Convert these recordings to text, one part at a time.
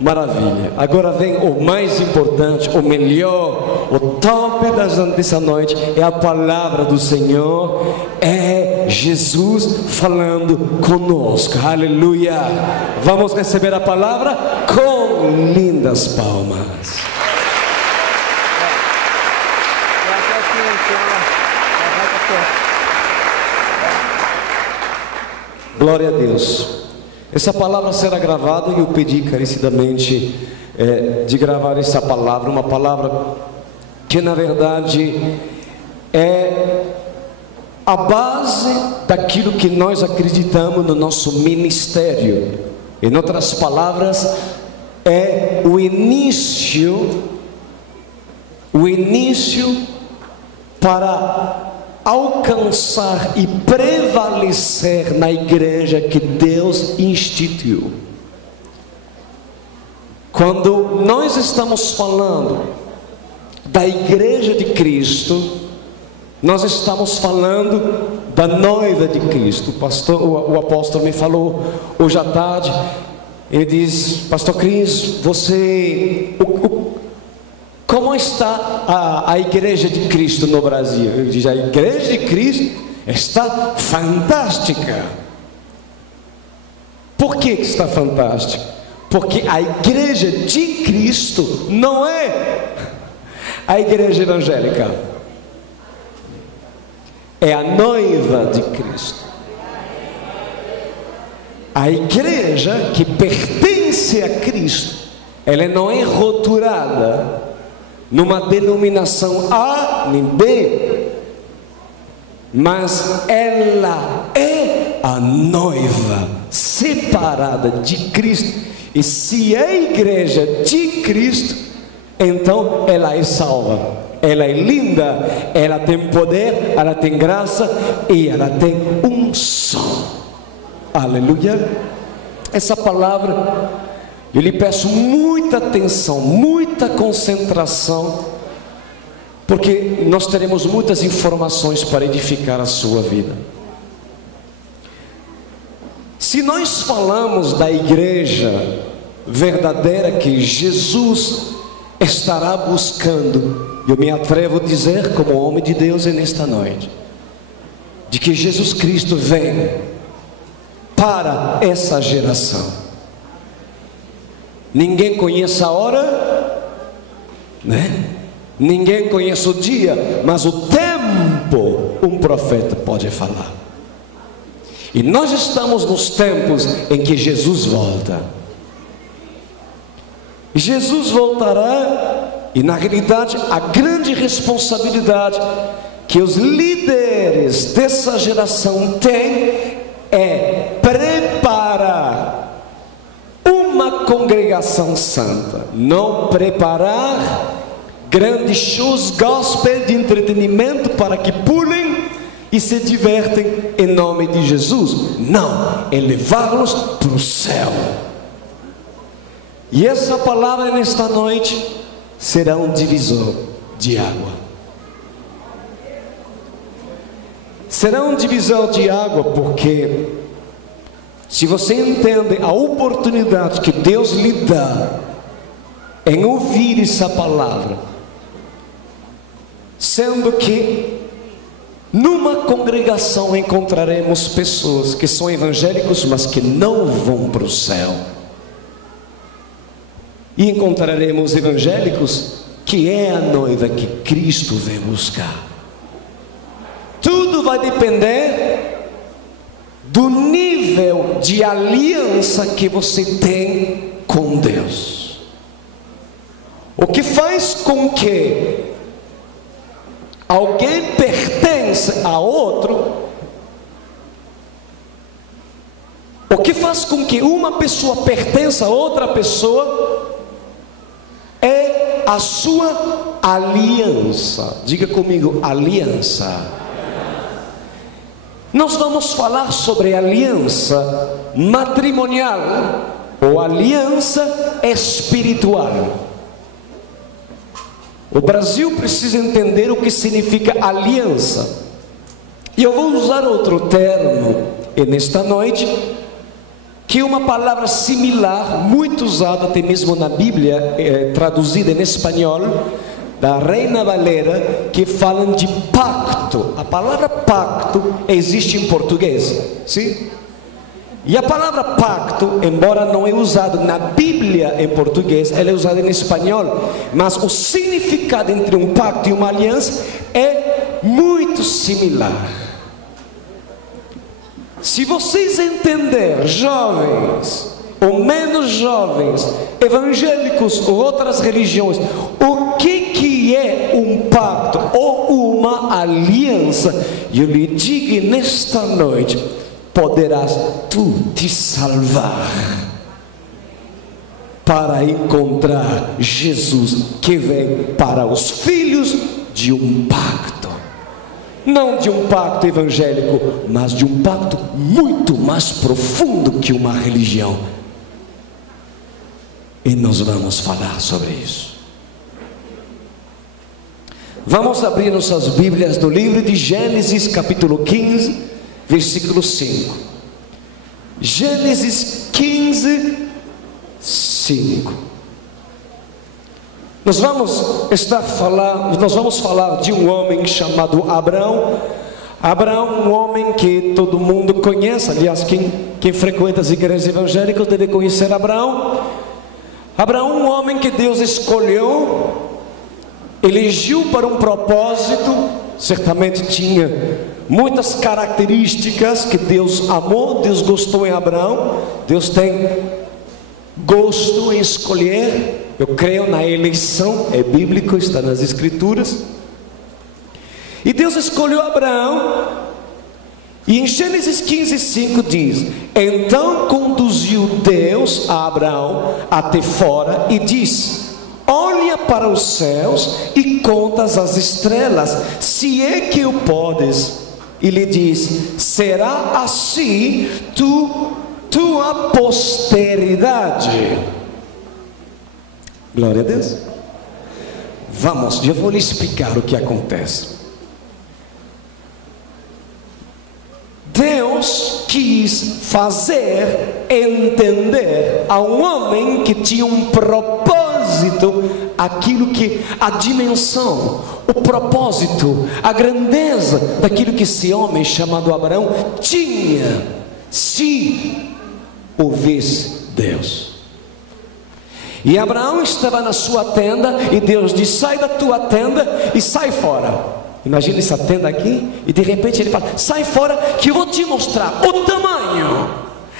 Maravilha. Agora vem o mais importante, o melhor, o top dessa noite, é a palavra do Senhor, é Jesus falando conosco. Aleluia. Vamos receber a palavra com lindas palmas. Glória a Deus. Essa palavra será gravada e eu pedi carecidamente de gravar essa palavra, uma palavra que na verdade é a base daquilo que nós acreditamos no nosso ministério. Em outras palavras, é o início para alcançar e prevalecer na igreja que Deus instituiu. Quando nós estamos falando da igreja de Cristo, nós estamos falando da noiva de Cristo. O apóstolo me falou hoje à tarde, ele diz: Pastor Cris, como está a igreja de Cristo no Brasil? Eu disse: a igreja de Cristo está fantástica. Por que está fantástica? Porque a igreja de Cristo não é a igreja evangélica, é a noiva de Cristo. A igreja que pertence a Cristo, ela não é rotulada numa denominação A nem B, mas ela é a noiva separada de Cristo. E se é a igreja de Cristo, então ela é salva, ela é linda, ela tem poder, ela tem graça e ela tem unção. Aleluia. Essa palavra, eu lhe peço muita atenção, muita concentração, porque nós teremos muitas informações para edificar a sua vida. Se nós falamos da igreja verdadeira que Jesus estará buscando, eu me atrevo a dizer, como homem de Deus nesta noite, de que Jesus Cristo vem para essa geração. Ninguém conhece a hora, né? Ninguém conhece o dia, mas o tempo um profeta pode falar. E nós estamos nos tempos em que Jesus volta. Jesus voltará, e na realidade a grande responsabilidade que os líderes dessa geração têm é preparar uma congregação santa, não preparar grandes shows gospel de entretenimento para que pulem e se divertem em nome de Jesus. Não, é levá-los para o céu. E essa palavra nesta noite será um divisor de água. Será um divisor de água porque, se você entende a oportunidade que Deus lhe dá em ouvir essa palavra, sendo que numa congregação encontraremos pessoas que são evangélicos, mas que não vão para o céu, e encontraremos evangélicos que é a noiva que Cristo vem buscar. Tudo vai depender do nível de aliança que você tem com Deus. O que faz com que alguém pertence a outro, o que faz com que uma pessoa pertença a outra pessoa, é a sua aliança. Diga comigo, aliança. Nós vamos falar sobre aliança matrimonial ou aliança espiritual. O Brasil precisa entender o que significa aliança. E eu vou usar outro termo nesta noite, que uma palavra similar, muito usada até mesmo na Bíblia, traduzida em espanhol, da Reina Valera, que falam de pacto. A palavra pacto existe em português, sim? E a palavra pacto, embora não é usada na Bíblia em português, ela é usada em espanhol, mas o significado entre um pacto e uma aliança é muito similar. Se vocês entenderem, jovens ou menos jovens, evangélicos ou outras religiões, o que é um pacto ou uma aliança, eu lhe digo nesta noite: poderás tu te salvar para encontrar Jesus, que vem para os filhos de um pacto. Não de um pacto evangélico, mas de um pacto muito mais profundo que uma religião. E nós vamos falar sobre isso. Vamos abrir nossas Bíblias no livro de Gênesis, capítulo 15, versículo 5. Gênesis 15, 5. Nós vamos falar de um homem chamado Abraão. Abraão, um homem que todo mundo conhece. Aliás, quem frequenta as igrejas evangélicas deve conhecer Abraão. Abraão, um homem que Deus escolheu, elegeu para um propósito. Certamente tinha muitas características que Deus amou, Deus gostou em Abraão. Deus tem gosto em escolher. Eu creio na eleição, é bíblico, está nas escrituras. E Deus escolheu Abraão. E em Gênesis 15, 5 diz: então conduziu Deus a Abraão até fora e disse: olha para os céus e contas as estrelas, se é que o podes. E lhe disse: será assim tua posteridade. Glória a Deus. Vamos, eu vou lhe explicar o que acontece. Deus quis fazer entender a um homem que tinha um propósito, aquilo que a dimensão, o propósito, a grandeza daquilo que esse homem chamado Abraão tinha, se ouvisse Deus. E Abraão estava na sua tenda e Deus disse: sai da tua tenda e sai fora. Imagina essa tenda aqui, e de repente ele fala: sai fora que eu vou te mostrar o tamanho,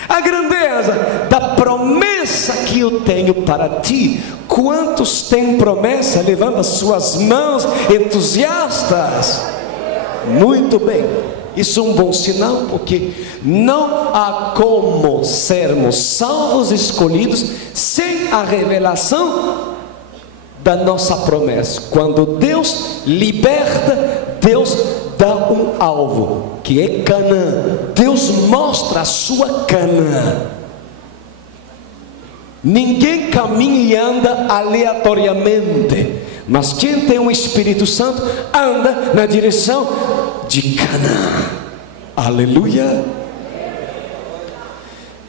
a grandeza da promessa que eu tenho para ti. Quantos têm promessa? Levanta as suas mãos, entusiastas. Muito bem, isso é um bom sinal, porque não há como sermos salvos, escolhidos, sem a revelação da nossa promessa. Quando Deus liberta, Deus dá um alvo, que é Canaã. Deus mostra a sua Canaã. Ninguém caminha e anda aleatoriamente, mas quem tem o Espírito Santo anda na direção de Canaã. Aleluia.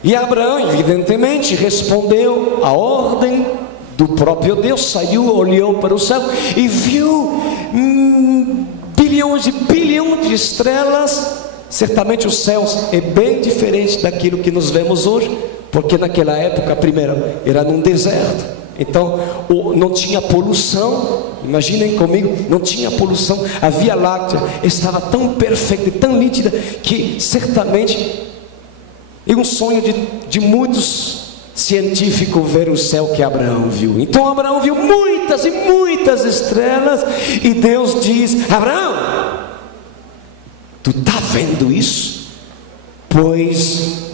E Abraão evidentemente respondeu à ordem do próprio Deus, saiu, olhou para o céu e viu bilhões e bilhões de estrelas. Certamente os céus é bem diferente daquilo que nos vemos hoje, porque naquela época, primeiro, era num deserto, então não tinha poluição. Imaginem comigo, não tinha poluição. A Via Láctea estava tão perfeita e tão nítida que certamente é um sonho de muitos científico ver o céu que Abraão viu. Então Abraão viu muitas e muitas estrelas, e Deus diz: Abraão, tu está vendo isso? Pois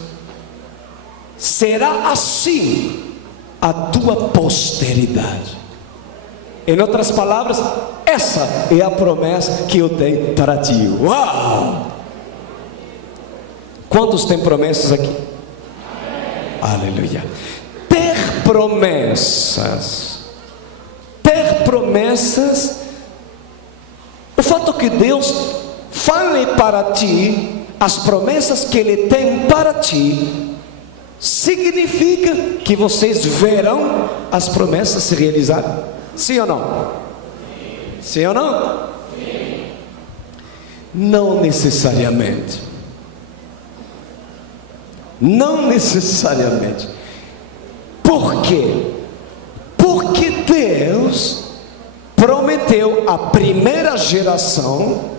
será assim a tua posteridade. Em outras palavras, essa é a promessa que eu tenho para ti. Uau! Quantos têm promessas aqui? Aleluia. Ter promessas, o fato que Deus fale para ti as promessas que Ele tem para ti, significa que vocês verão as promessas se realizarem. Sim ou não? Sim ou não? Não necessariamente. Não necessariamente. Por quê? Porque Deus prometeu à primeira geração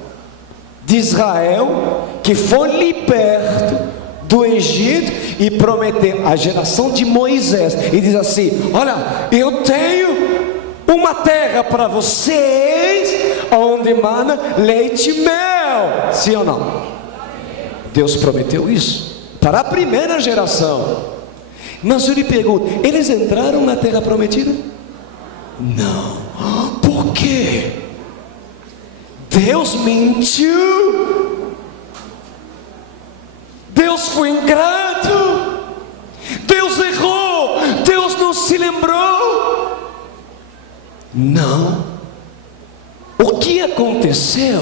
de Israel, que foi liberto do Egito, e prometeu à geração de Moisés, e diz assim: olha, eu tenho uma terra para vocês, onde mana leite e mel. Sim ou não? Deus prometeu isso para a primeira geração. Mas eu lhe pergunto, eles entraram na terra prometida? Não. Por quê? Deus mentiu. Deus foi ingrato. Deus errou. Deus não se lembrou. Não. O que aconteceu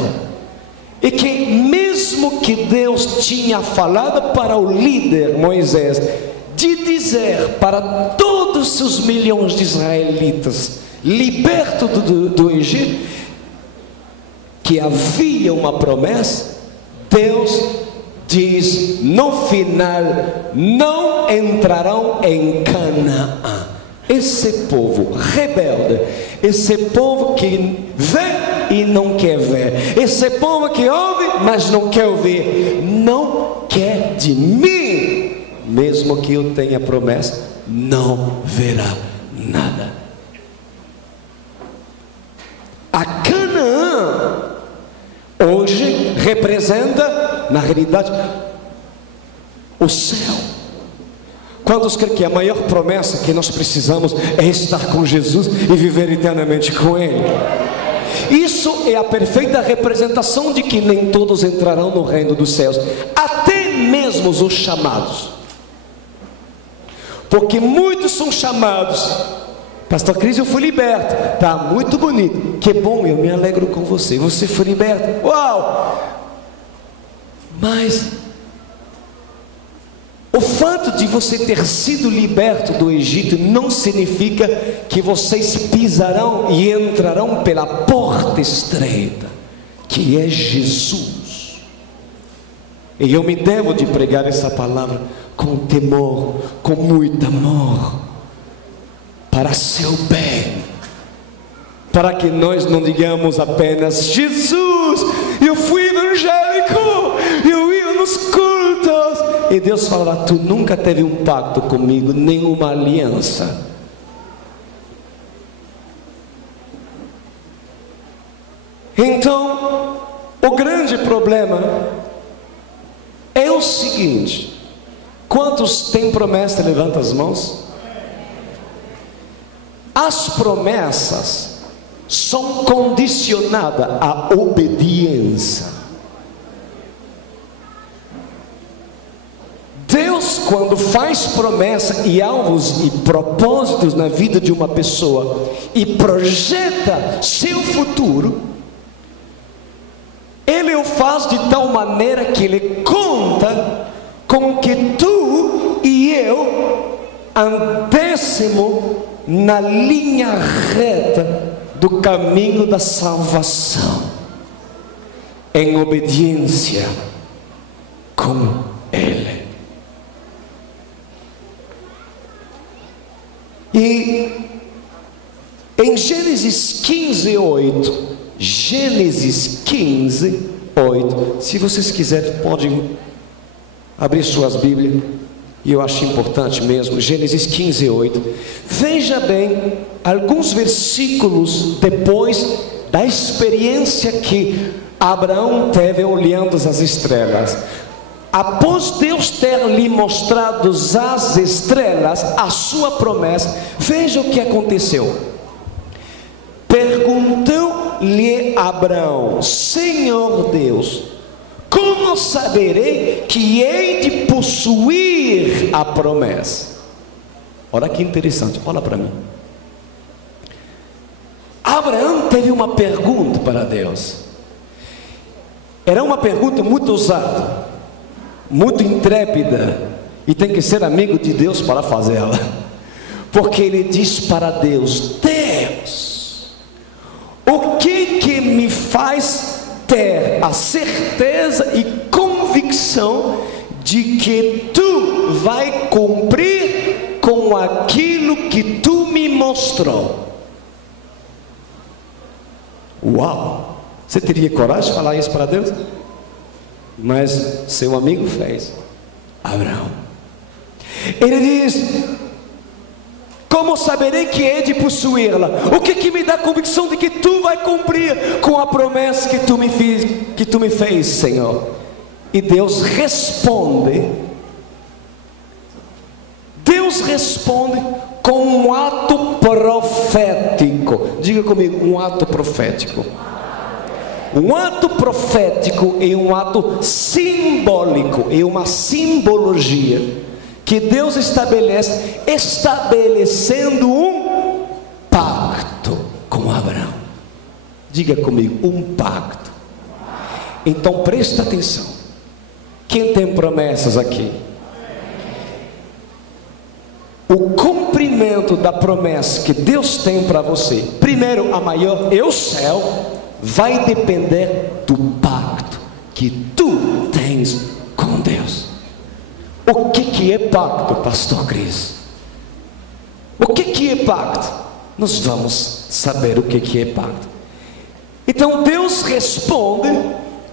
é que, mesmo que Deus tinha falado para o líder Moisés de dizer para todos os milhões de israelitas libertos do Egito que havia uma promessa, Deus diz no final: não entrarão em Canaã. Esse povo rebelde, esse povo que vê e não quer ver, esse povo que ouve mas não quer ouvir, não quer de mim, mesmo que eu tenha promessa, não verá nada. A Canaã hoje representa, na realidade, o céu. Quantos creem que a maior promessa que nós precisamos é estar com Jesus e viver eternamente com Ele? Isso é a perfeita representação de que nem todos entrarão no reino dos céus, até mesmo os chamados. Porque muitos são chamados. Pastor Cris, eu fui liberto. Tá muito bonito, que bom, eu me alegro com você. Você foi liberto, uau! Mas o fato de você ter sido liberto do Egito não significa que vocês pisarão e entrarão pela porta estreita, que é Jesus. E eu me devo de pregar essa palavra com temor, com muito amor, para seu bem, para que nós não digamos apenas: Jesus, eu fui evangélico, eu ia nos cultos, e Deus falará: tu nunca teve um pacto comigo, nenhuma aliança. Então, o grande problema é o seguinte: quantos têm promessa? Levanta as mãos. As promessas são condicionadas à obediência. Deus, quando faz promessa e alvos e propósitos na vida de uma pessoa e projeta seu futuro, Ele o faz de tal maneira que Ele conta com que tu e eu andéssemos na linha reta do caminho da salvação, em obediência com Ele. E em Gênesis 15:8, Gênesis 15:8, se vocês quiserem podem abrir suas Bíblias, e eu acho importante mesmo, Gênesis 15:8. Veja bem, alguns versículos depois da experiência que Abraão teve olhando as estrelas. Após Deus ter lhe mostrado as estrelas, a sua promessa, veja o que aconteceu. Perguntou-lhe Abraão: Senhor Deus, como saberei que hei de possuir a promessa? Olha que interessante, olha para mim. Abraão teve uma pergunta para Deus. Era uma pergunta muito ousada, muito intrépida e tem que ser amigo de Deus para fazê-la, porque ele diz para Deus: Deus, o que me faz ter a certeza e convicção de que tu vai cumprir com aquilo que tu me mostrou? Uau! Você teria coragem de falar isso para Deus? Mas seu amigo fez. Abraão, ele diz: como saberei que hei de possuí-la? O que me dá convicção de que tu vai cumprir com a promessa que tu me fez, Senhor? E Deus responde com um ato profético. Diga comigo, um ato profético. Um ato profético é um ato simbólico, é uma simbologia que Deus estabelece, estabelecendo um pacto com Abraão. Diga comigo, um pacto. Então presta atenção. Quem tem promessas aqui? O cumprimento da promessa que Deus tem para você, primeiro, a maior é o céu, vai depender do pacto que tu tens com Deus. O que é pacto, pastor Cris? O que é pacto? Nós vamos saber o que é pacto. Então Deus responde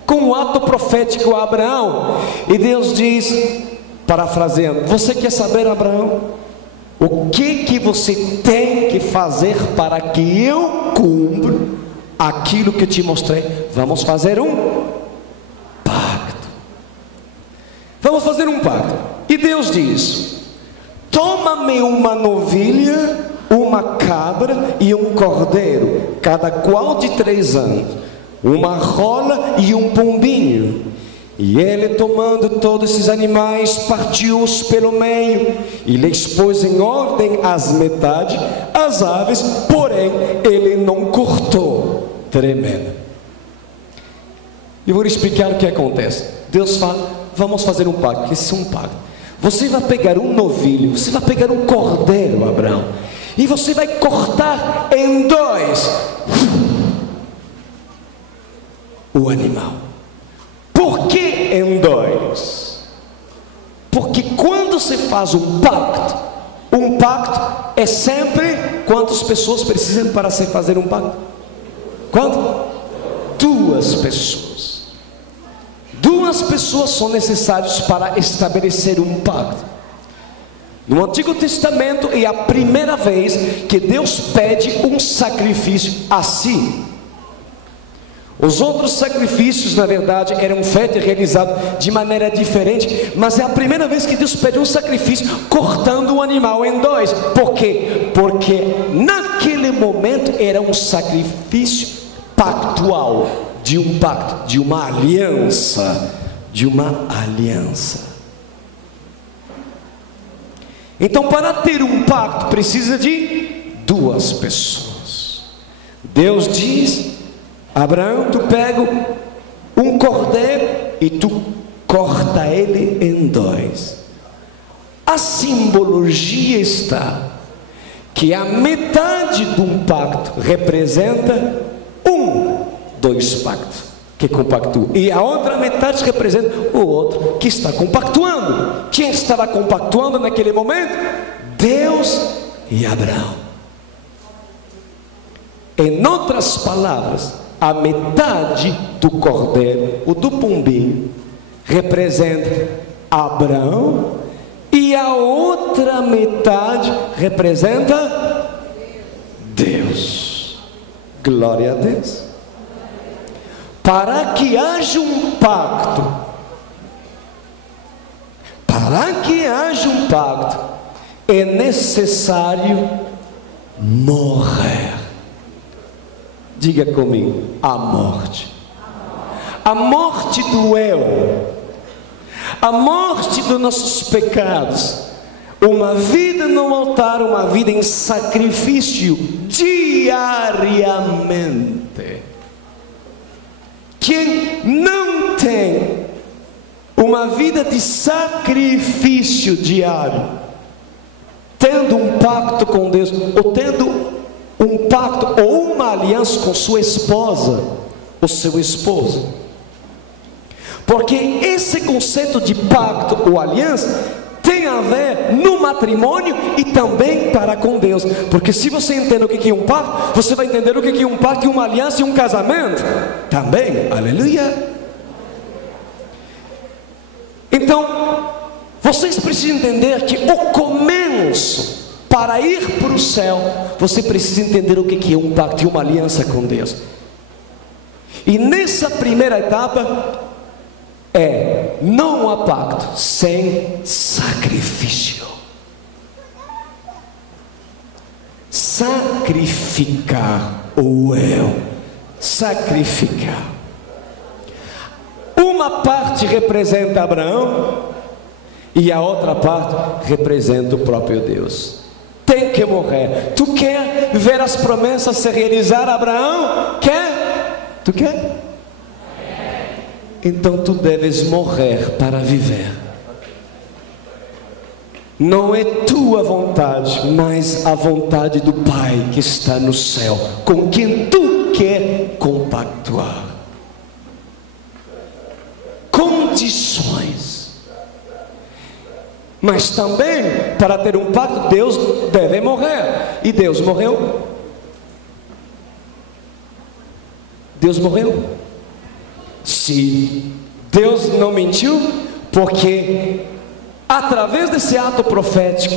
com um ato profético a Abraão, e Deus diz, parafraseando: você quer saber, Abraão, o que você tem que fazer para que eu cumpra aquilo que eu te mostrei? Vamos fazer um pacto. Vamos fazer um pacto. E Deus diz: toma-me uma novilha, uma cabra e um cordeiro, cada qual de 3 anos, uma rola e um pombinho. E ele, tomando todos esses animais, partiu-os pelo meio e lhes pôs em ordem as metades, as aves, porém ele não cortou. Tremendo. Eu vou explicar o que acontece. Deus fala: vamos fazer um pacto. Esse é um pacto. Você vai pegar um novilho, você vai pegar um cordeiro, Abraão, e você vai cortar em 2 o animal. Por que em 2? Porque quando você faz um pacto é sempre quantas pessoas precisam para se fazer um pacto? Quanto? 2 pessoas. 2 pessoas são necessárias para estabelecer um pacto. No Antigo Testamento é a primeira vez que Deus pede um sacrifício assim. Os outros sacrifícios, na verdade, eram feitos e realizados de maneira diferente, mas é a primeira vez que Deus pede um sacrifício cortando o animal em 2. Por quê? Porque naquele momento era um sacrifício pactual, de um pacto, de uma aliança, Então, para ter um pacto precisa de 2 pessoas. Deus diz: Abraão, tu pega um cordeiro e tu corta ele em 2. A simbologia está que a metade de um pacto representa 2 pactos que compactuam, e a outra metade representa o outro que está compactuando. Quem estava compactuando naquele momento? Deus e Abraão. Em outras palavras, a metade do cordeiro, o do pombinho, representa Abraão, e a outra metade representa Deus. Glória a Deus. Para que haja um pacto, é necessário morrer. Diga comigo, a morte. A morte do eu, a morte dos nossos pecados, uma vida no altar, uma vida em sacrifício diariamente. Quem não tem uma vida de sacrifício diário, tendo um pacto com Deus, ou tendo um pacto ou uma aliança com sua esposa ou seu esposo. Porque esse conceito de pacto ou aliança tem a ver no matrimônio e também para com Deus. Porque se você entende o que é um pacto, você vai entender o que é um pacto, uma aliança e um casamento também. Aleluia. Então, vocês precisam entender que o começo para ir para o céu, você precisa entender o que é um pacto e uma aliança com Deus. E nessa primeira etapa não há pacto sem sacrifício. Sacrificar o eu, sacrificar. Uma parte representa Abraão e a outra parte representa o próprio Deus. Tem que morrer. Tu quer ver as promessas se realizar, Abraão? Quer? Tu quer? Então tu deves morrer para viver. Não é tua vontade, mas a vontade do Pai que está no céu, com quem tu quer compactuar. Condições. Mas também, para ter um pacto, Deus deve morrer. E Deus morreu. Deus morreu. Sim, Deus não mentiu, porque através desse ato profético,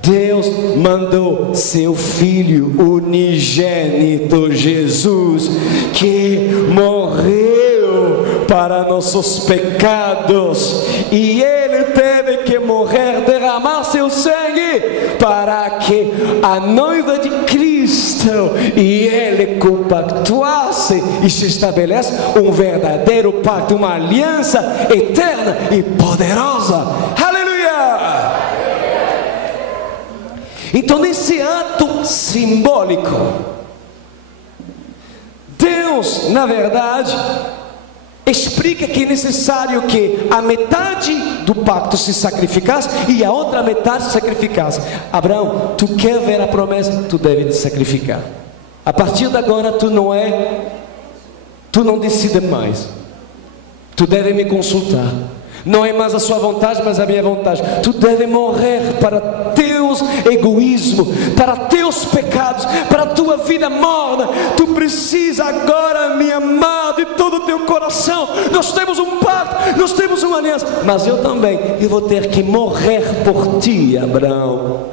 Deus mandou seu Filho unigênito Jesus, que morreu para nossos pecados, e Ele teve que morrer, derramar seu sangue, para que a noiva de Cristo e Ele compactuasse e se estabelece um verdadeiro pacto, uma aliança eterna e poderosa. Aleluia! Então, nesse ato simbólico, Deus, na verdade, explica que é necessário que a metade do pacto se sacrificasse e a outra metade se sacrificasse. Abraão, tu quer ver a promessa? Tu deve te sacrificar. A partir de agora tu não decide mais. Tu deve me consultar. Não é mais a sua vontade, mas a minha vontade. Tu deve morrer para teus egoísmos, para teus pecados, para a tua vida morna. Tu precisa agora me amar de todo o teu coração. Nós temos um pacto, nós temos uma aliança, mas eu também, eu vou ter que morrer por ti, Abraão.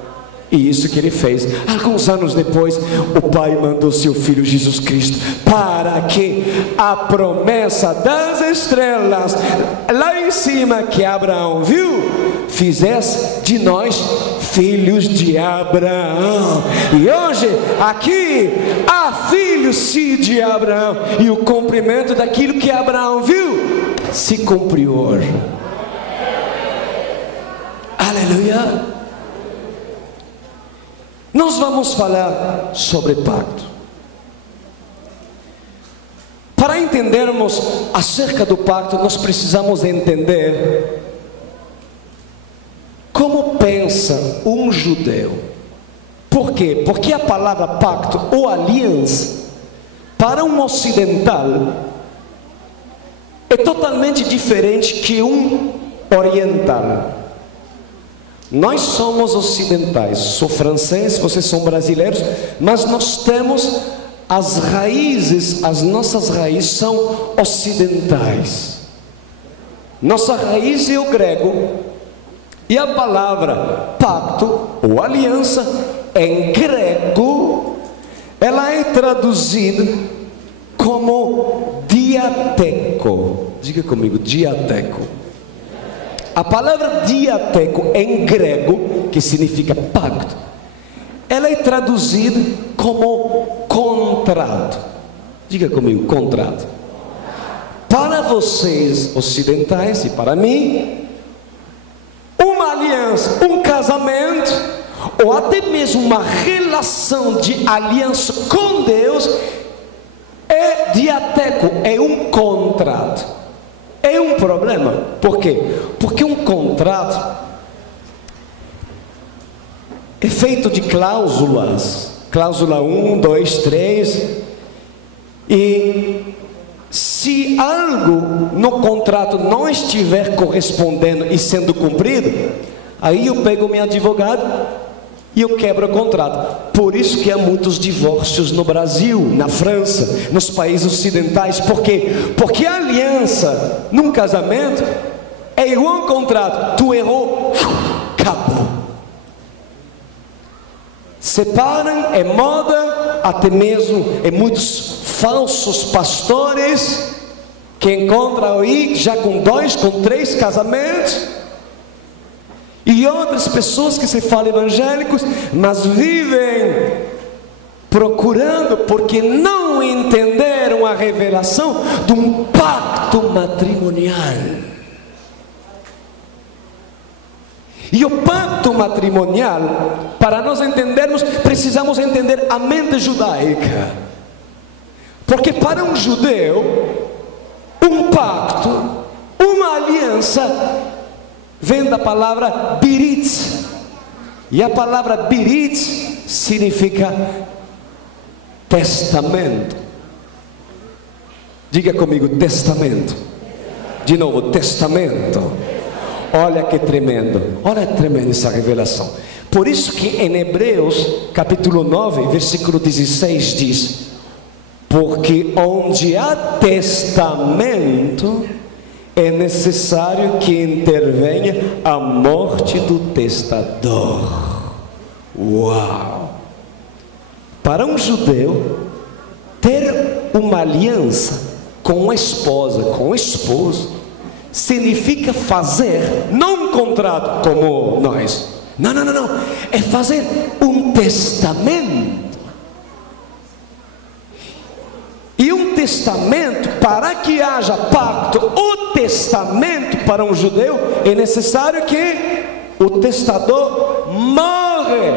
E isso que ele fez. Alguns anos depois, o Pai mandou seu Filho Jesus Cristo, para que a promessa das estrelas lá em cima que Abraão viu, fizesse de nós filhos de Abraão. E hoje aqui há filhos sim de Abraão, e o cumprimento daquilo que Abraão viu se cumpriu hoje. Aleluia. Nós vamos falar sobre pacto. Para entendermos acerca do pacto, nós precisamos entender como pensa um judeu. Por quê? Porque a palavra pacto ou aliança, para um ocidental, é totalmente diferente que um oriental. Nós somos ocidentais, sou francês, vocês são brasileiros, mas nós temos as raízes, as nossas raízes são ocidentais. Nossa raiz é o grego, e a palavra pacto ou aliança em grego, ela é traduzida como diateco. Diga comigo, diateco. A palavra diateco em grego, que significa pacto, ela é traduzida como contrato. Diga comigo, contrato. Para vocês ocidentais e para mim, uma aliança, um casamento, ou até mesmo uma relação de aliança com Deus, é diateco, é um contrato. É é um problema. Por quê? Porque um contrato é feito de cláusulas. Cláusula 1, 2, 3. E se algo no contrato não estiver correspondendo e sendo cumprido, aí eu pego meu advogado e eu quebro o contrato. Por isso que há muitos divórcios no Brasil, na França, nos países ocidentais. Por quê? Porque a aliança num casamento é igual a um contrato. Tu errou, acabou. Separam, é moda, até mesmo é muitos falsos pastores que encontram aí já com 2, com 3 casamentos, e outras pessoas que se falam evangélicos, mas vivem procurando, porque não entenderam a revelação de um pacto matrimonial. E o pacto matrimonial, para nós entendermos, precisamos entender a mente judaica. Porque para um judeu, um pacto, uma aliança, vem da palavra birit. E a palavra birit significa testamento. Diga comigo, testamento. De novo, testamento. Olha que tremendo, olha que tremenda essa revelação. Por isso que em Hebreus capítulo 9, versículo 16 diz: porque onde há testamento, é necessário que intervenha a morte do testador. Uau! Para um judeu, ter uma aliança com a esposa, com o esposo, significa fazer, não um contrato como nós, não, é fazer um testamento. E um testamento, para que haja pacto, o testamento para um judeu, é necessário que o testador morre.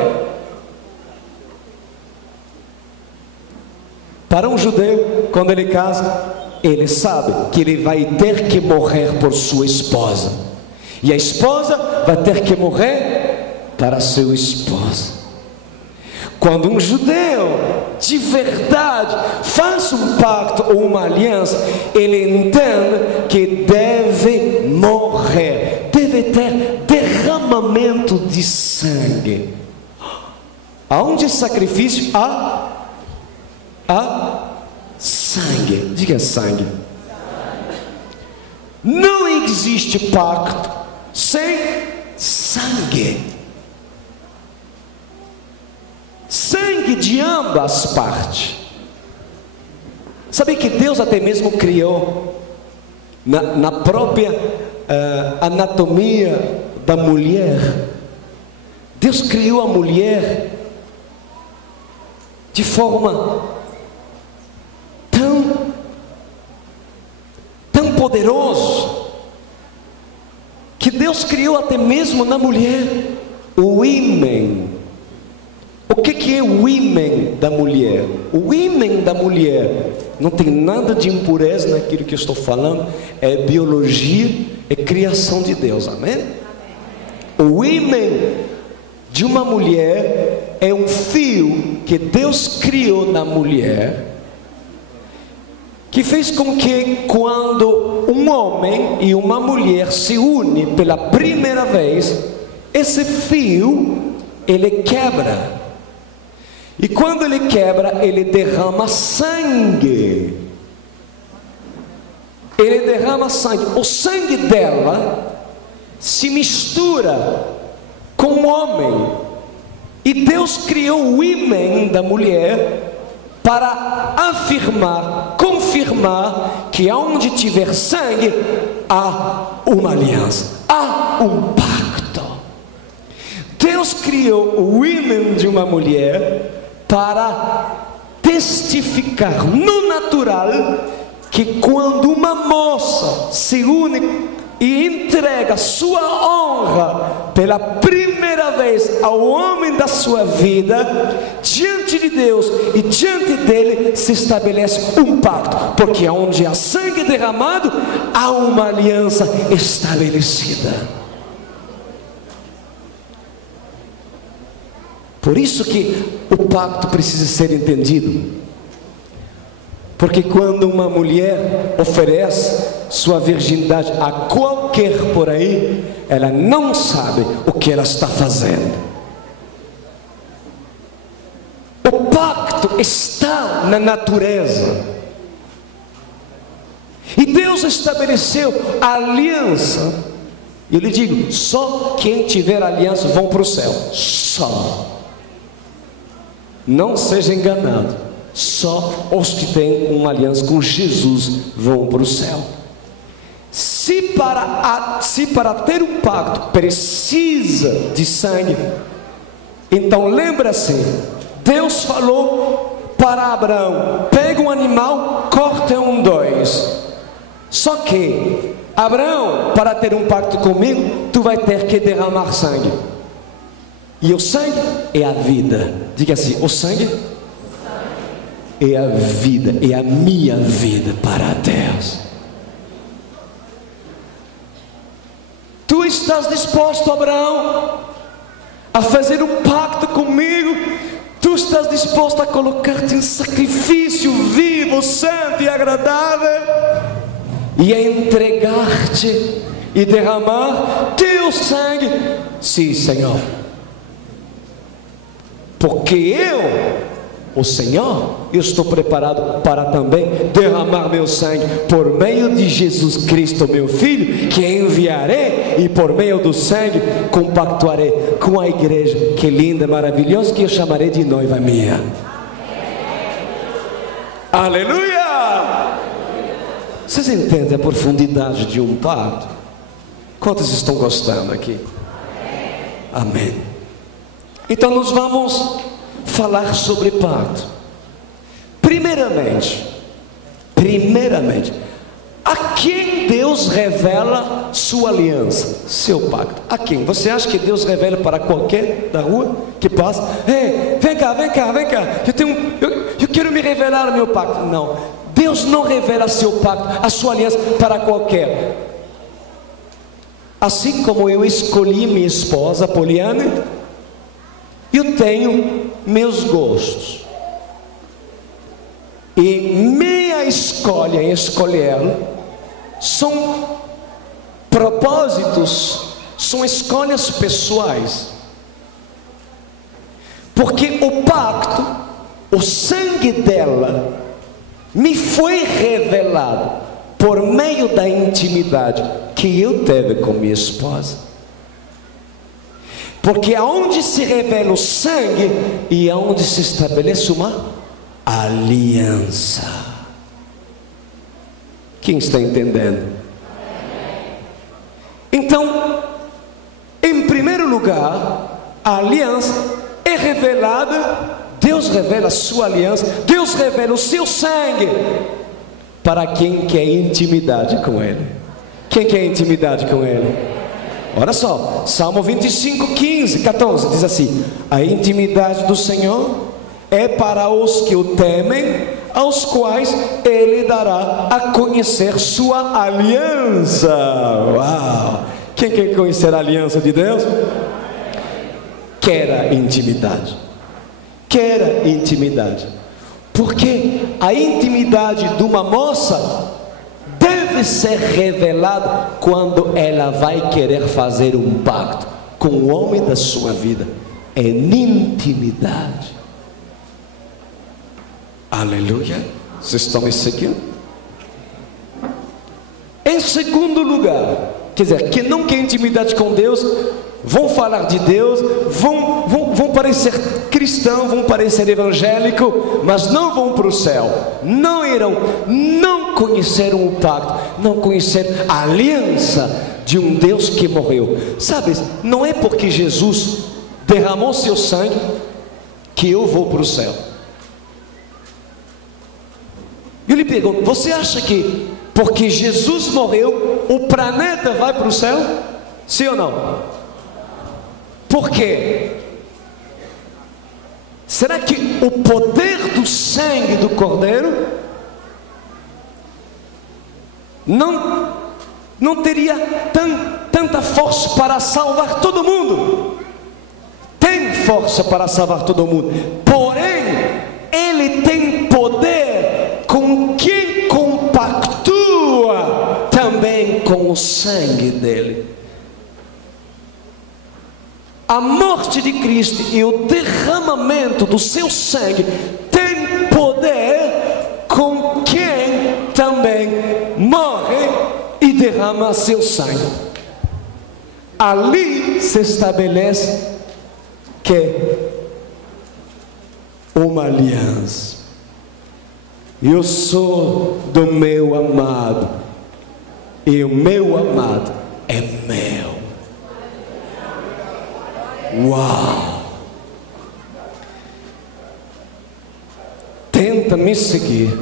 Para um judeu, quando ele casa, ele sabe que ele vai ter que morrer por sua esposa, e a esposa vai ter que morrer para seu esposo. Quando um judeu de verdade faz um pacto ou uma aliança, ele entende que deve morrer, deve ter derramamento de sangue. Aonde sacrifício há sangue. Diga sangue. Não existe pacto sem sangue. Sangue de ambas partes. Sabe que Deus até mesmo criou na própria anatomia da mulher. Deus criou a mulher de forma tão poderoso, que Deus criou até mesmo na mulher o ímen. O que é o ímen da mulher? O ímen da mulher não tem nada de impureza naquilo que eu estou falando, é biologia, é criação de Deus, amém? O ímen de uma mulher é um fio que Deus criou na mulher, que fez com que quando um homem e uma mulher se unem pela primeira vez, esse fio, ele quebra. E quando ele quebra, ele derrama sangue. Ele derrama sangue. O sangue dela se mistura com o homem. E Deus criou o ímen da mulher para afirmar, confirmar que onde tiver sangue, há uma aliança, há um pacto. Deus criou o ímen de uma mulher para testificar no natural que quando uma moça se une e entrega sua honra pela primeira vez ao homem da sua vida, diante diante de Deus e diante dele se estabelece um pacto, porque onde há sangue derramado, há uma aliança estabelecida. Por isso que o pacto precisa ser entendido. Porque quando uma mulher oferece sua virgindade a qualquer por aí, ela não sabe o que ela está fazendo. O pacto está na natureza. E Deus estabeleceu a aliança. E eu lhe digo, só quem tiver aliança vão para o céu. Só. Não seja enganado. Só os que têm uma aliança com Jesus vão para o céu. Se para ter um pacto precisa de sangue, então lembra-se, Deus falou para Abraão: pega um animal, corta um dois. Só que Abraão, para ter um pacto comigo, tu vai ter que derramar sangue. E o sangue é a vida. Diga assim: o sangue é a vida, é a minha vida para Deus. Tu estás disposto, Abraão, a fazer um pacto comigo? Tu estás disposto a colocar-te em sacrifício vivo, santo e agradável, e a entregar-te e derramar teu sangue? Sim, Senhor. Porque eu, o Senhor, eu estou preparado para também derramar meu sangue por meio de Jesus Cristo, meu Filho, que enviarei, e por meio do sangue compactuarei com a igreja, que linda, maravilhosa, que eu chamarei de noiva minha. Aleluia! Vocês entendem a profundidade de um pacto? Quantos estão gostando aqui? Amém. Então nós vamos falar sobre pacto. Primeiramente, a quem Deus revela sua aliança, seu pacto? A quem? Você acha que Deus revela para qualquer da rua que passa? Ei, vem cá, eu quero me revelar o meu pacto. Não, Deus não revela seu pacto, a sua aliança para qualquer. Assim como eu escolhi minha esposa Poliana, eu tenho meus gostos, e minha escolha em escolhê-lo são propósitos, são escolhas pessoais. Porque o pacto, o sangue dela me foi revelado por meio da intimidade que eu tive com minha esposa. Porque aonde se revela o sangue e aonde se estabelece uma aliança. Quem está entendendo? Então, em primeiro lugar, a aliança é revelada. Deus revela a sua aliança, Deus revela o seu sangue para quem quer intimidade com Ele. Quem quer intimidade com Ele? Olha só, Salmo 25, 15, 14, diz assim: a intimidade do Senhor é para os que o temem, aos quais Ele dará a conhecer sua aliança. Uau! Quem quer conhecer a aliança de Deus? Quer intimidade. Quer intimidade. Porque a intimidade de uma moça deve ser revelado quando ela vai querer fazer um pacto com o homem da sua vida, em intimidade. Aleluia. Vocês estão me seguindo? Em segundo lugar, quer dizer, que não quer intimidade com Deus, vão falar de Deus, vão parecer cristão, vão parecer evangélico, mas não vão para o céu, não irão, não conheceram o pacto, não conheceram a aliança de um Deus que morreu. Sabe, não é porque Jesus derramou seu sangue que eu vou para o céu. Eu lhe pergunto, você acha que porque Jesus morreu, o planeta vai para o céu? Sim ou não? Por quê? será que o poder do sangue do Cordeiro não teria tanta força para salvar todo mundo? Tem força para salvar todo mundo, porém ele tem poder com quem compactua também com o sangue dele. A morte de Cristo e o derramamento do seu sangue tem poder com quem também morre e derrama seu sangue. Ali se estabelece que uma aliança. Eu sou do meu amado e o meu amado é meu. Uau! Tenta me seguir,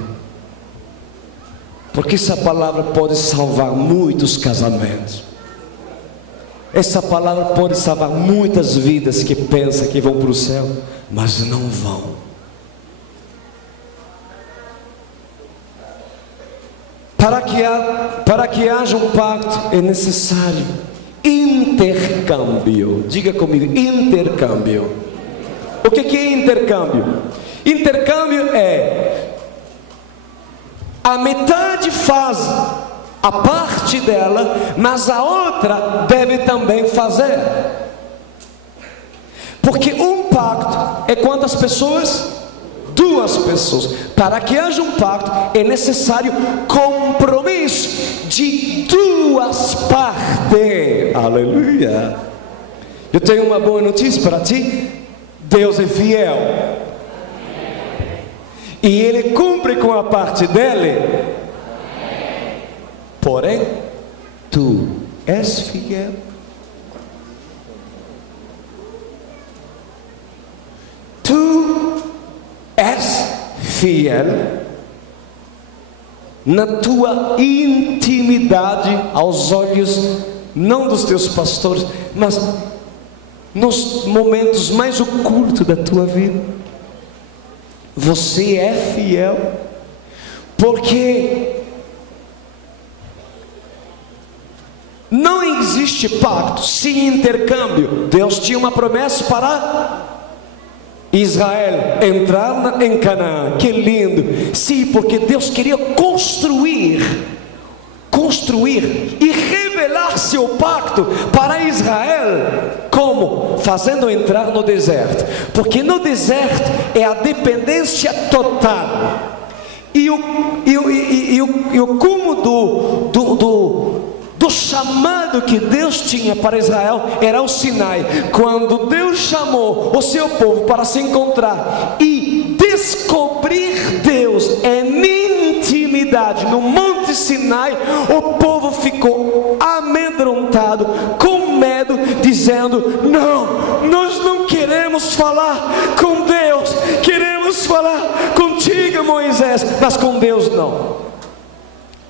porque essa palavra pode salvar muitos casamentos. Essa palavra pode salvar muitas vidas que pensam que vão para o céu, mas não vão. Para que haja um pacto é necessário intercâmbio. Diga comigo, intercâmbio. O que é intercâmbio? Intercâmbio é a metade faz a parte dela, mas a outra deve também fazer. Porque um pacto é quantas pessoas? Duas pessoas. Para que haja um pacto é necessário compromisso de duas partes. Aleluia. Eu tenho uma boa notícia para ti. Deus é fiel e Ele cumpre com a parte dele. Porém, tu és fiel. Tu és fiel na tua intimidade aos olhos, não dos teus pastores, mas nos momentos mais ocultos da tua vida. Você é fiel, porque não existe pacto sem intercâmbio. Deus tinha uma promessa para Israel entrar em Canaã. Que lindo! Sim, porque Deus queria construir e revelar seu pacto para Israel. Como? Fazendo entrar no deserto. Porque no deserto é a dependência total. E o cumo do chamado que Deus tinha para Israel era o Sinai. Quando Deus chamou o seu povo para se encontrar e descobrir Deus em intimidade no Monte Sinai, o povo ficou amedrontado, com medo, dizendo: não, nós não queremos falar com Deus, queremos falar contigo, Moisés, mas com Deus não.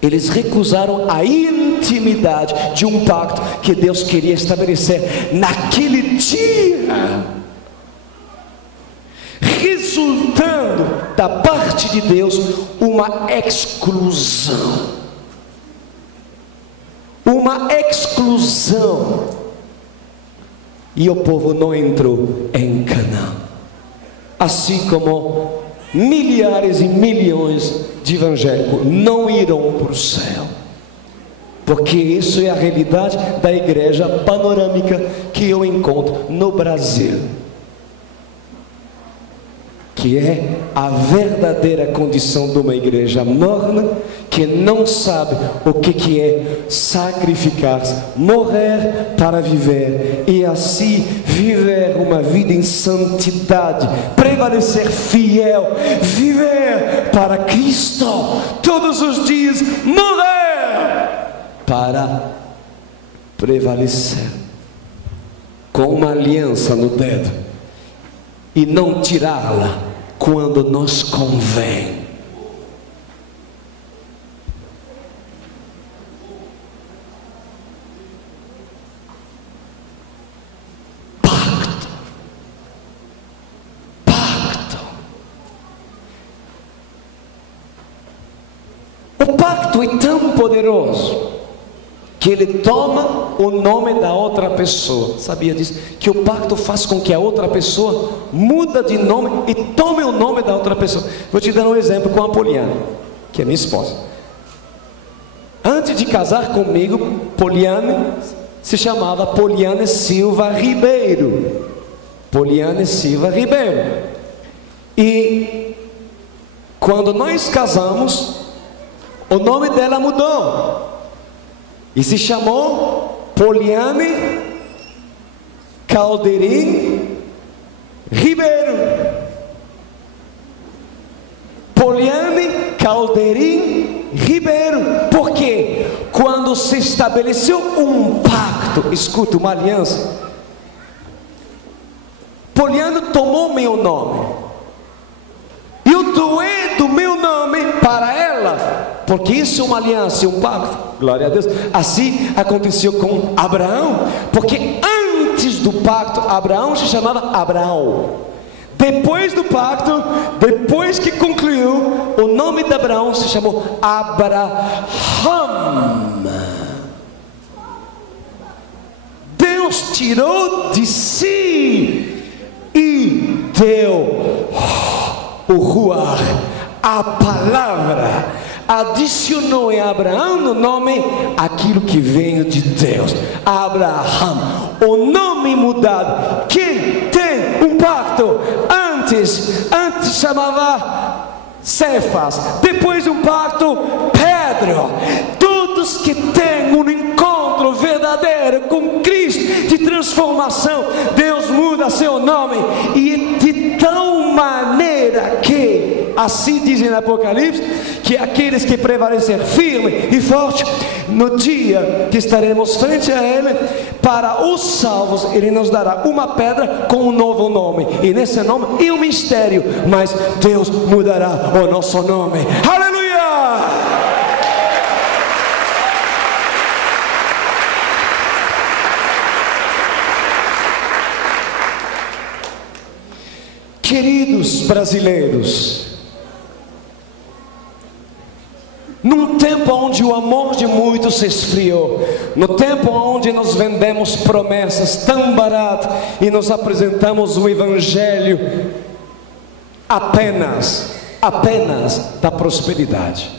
Eles recusaram a intimidade de um pacto que Deus queria estabelecer naquele dia, resultando da parte de Deus uma exclusão. E o povo não entrou em Canaã. Assim como milhares e milhões de evangélicos não irão para o céu, porque isso é a realidade da igreja panorâmica que eu encontro no Brasil, que é a verdadeira condição de uma igreja morna, que não sabe o que é sacrificar-se, morrer para viver, e assim viver uma vida em santidade, prevalecer fiel, viver para Cristo, todos os dias morrer para prevalecer, com uma aliança no dedo, e não tirá-la quando nos convém. Pacto O pacto é tão poderoso que ele toma o nome da outra pessoa. Sabia disso? Que o pacto faz com que a outra pessoa muda de nome e tome o nome da outra pessoa. Vou te dar um exemplo com a Poliana, que é minha esposa. Antes de casar comigo, Poliana se chamava Poliana Silva Ribeiro. Poliana Silva Ribeiro. E quando nós casamos, o nome dela mudou e se chamou Poliane Calderim Ribeiro. Poliane Calderim Ribeiro. Por quê? Quando se estabeleceu um pacto, escuta, uma aliança, Poliane tomou meu nome, eu doei do meu nome para ela, porque isso é uma aliança, um pacto. Glória a Deus. Assim aconteceu com Abraão, porque antes do pacto Abraão se chamava Abraão. Depois do pacto, depois que concluiu, o nome de Abraão se chamou Abraham. Deus tirou de si e deu o ruar, a palavra, adicionou em Abraão no nome aquilo que veio de Deus, Abraham. O nome mudado. Quem tem um pacto antes chamava Cefas, depois um pacto Pedro. Todos que têm um encontro verdadeiro com Cristo de transformação, Deus muda seu nome, e de tal maneira que, assim diz em Apocalipse, que aqueles que prevalecerem firme e forte no dia que estaremos frente a Ele, para os salvos Ele nos dará uma pedra com um novo nome, e nesse nome é um mistério, mas Deus mudará o nosso nome. Aleluia! Queridos brasileiros, num tempo onde o amor de muitos se esfriou, no tempo onde nós vendemos promessas tão baratas e nos apresentamos o evangelho apenas da prosperidade,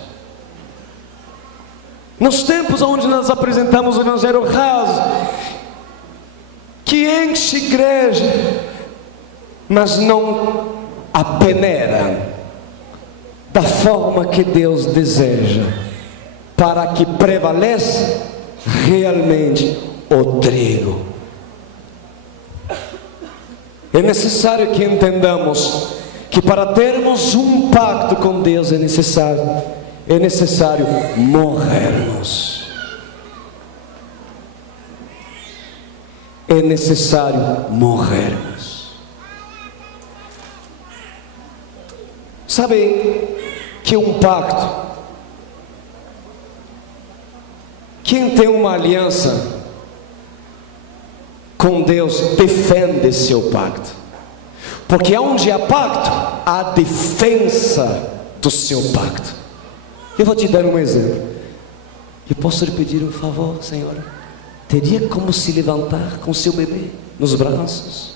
nos tempos onde nós apresentamos o evangelho raso, que enche igreja, mas não a peneira da forma que Deus deseja, para que prevaleça realmente o trigo. É necessário que entendamos que para termos um pacto com Deus é necessário morrermos. É necessário morrermos. Sabe que um pacto, quem tem uma aliança com Deus defende seu pacto, porque onde há pacto, há defesa do seu pacto. Eu vou te dar um exemplo. Eu posso lhe pedir um favor, senhora? Teria como se levantar com seu bebê nos braços?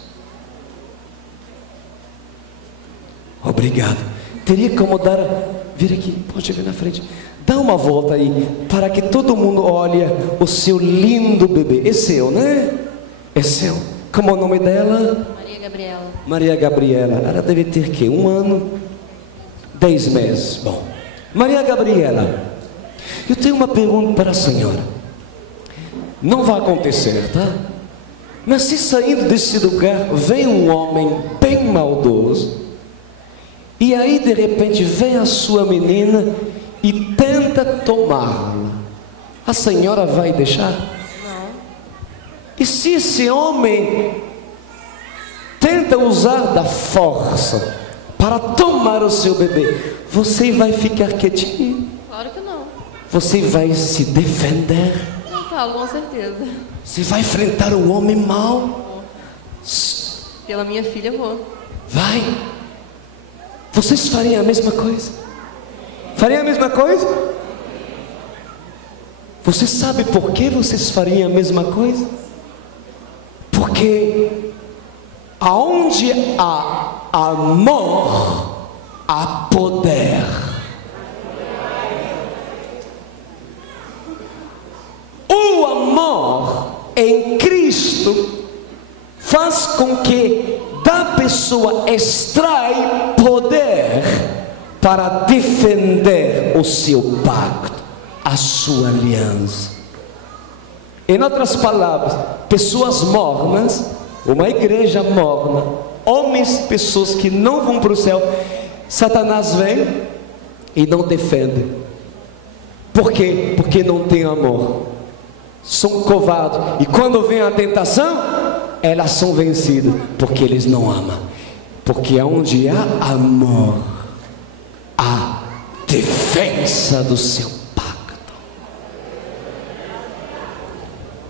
Obrigado. Teria como dar, vir aqui, pode vir na frente, dá uma volta aí, para que todo mundo olhe o seu lindo bebê. É seu, né? É seu. Como é o nome dela? Maria Gabriela. Maria Gabriela. Ela deve ter que 1 ano, 10 meses. Bom, Maria Gabriela, eu tenho uma pergunta para a senhora. Não vai acontecer, tá? Mas se saindo desse lugar vem um homem bem maldoso, e aí de repente vem a sua menina e tenta tomá-la, a senhora vai deixar? Não. E se esse homem tenta usar da força para tomar o seu bebê, você vai ficar quietinho? Claro que não. Você vai se defender? Não, tá, com certeza. Você vai enfrentar o homem mau? Pela minha filha, vou. Vai. Vocês fariam a mesma coisa? Faria a mesma coisa? Você sabe por que vocês fariam a mesma coisa? Porque aonde há amor, há poder. O amor em Cristo faz com que da pessoa extrai poder para defender o seu pacto, a sua aliança. Em outras palavras, pessoas mornas, uma igreja morna, homens, pessoas que não vão para o céu, Satanás vem e não defende. Por quê? Porque não tem amor. São covardes. E quando vem a tentação, elas são vencidas, porque eles não amam. Porque onde há amor, há defesa do seu pacto.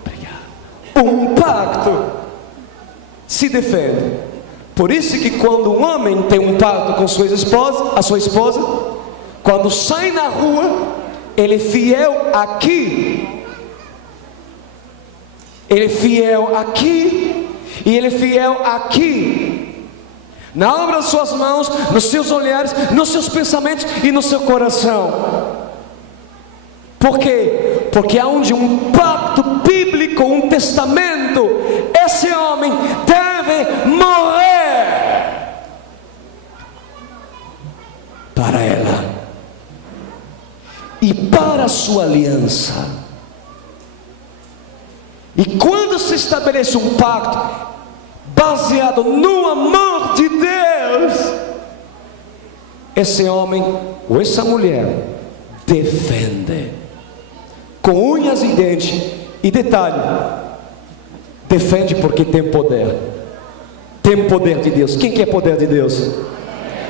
Obrigado. Um pacto se defende. Por isso que quando um homem tem um pacto com a sua esposa, quando sai na rua, ele é fiel aqui. Ele é fiel aqui e ele é fiel aqui, na obra das suas mãos, nos seus olhares, nos seus pensamentos e no seu coração. Por quê? Porque há um pacto bíblico, um testamento, esse homem deve morrer para ela e para a sua aliança. E quando se estabelece um pacto baseado no amor de Deus, esse homem ou essa mulher defende com unhas e dentes. E detalhe, defende porque tem poder. Tem poder de Deus. Quem quer poder de Deus?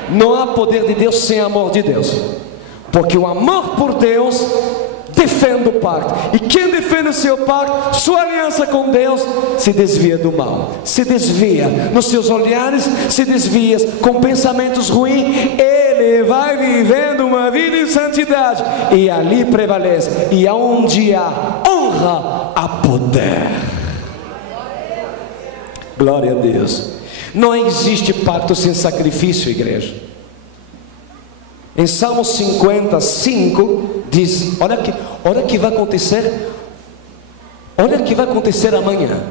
Não há poder de Deus sem amor de Deus, porque o amor por Deus defende o pacto. E quem defende o seu pacto, sua aliança com Deus, se desvia do mal, se desvia nos seus olhares, se desvia com pensamentos ruins. Ele vai vivendo uma vida em santidade e ali prevalece. E onde há honra, há poder. Glória a Deus. Não existe pacto sem sacrifício, igreja. Em Salmo 55 diz: olha que vai acontecer, olha o que vai acontecer amanhã.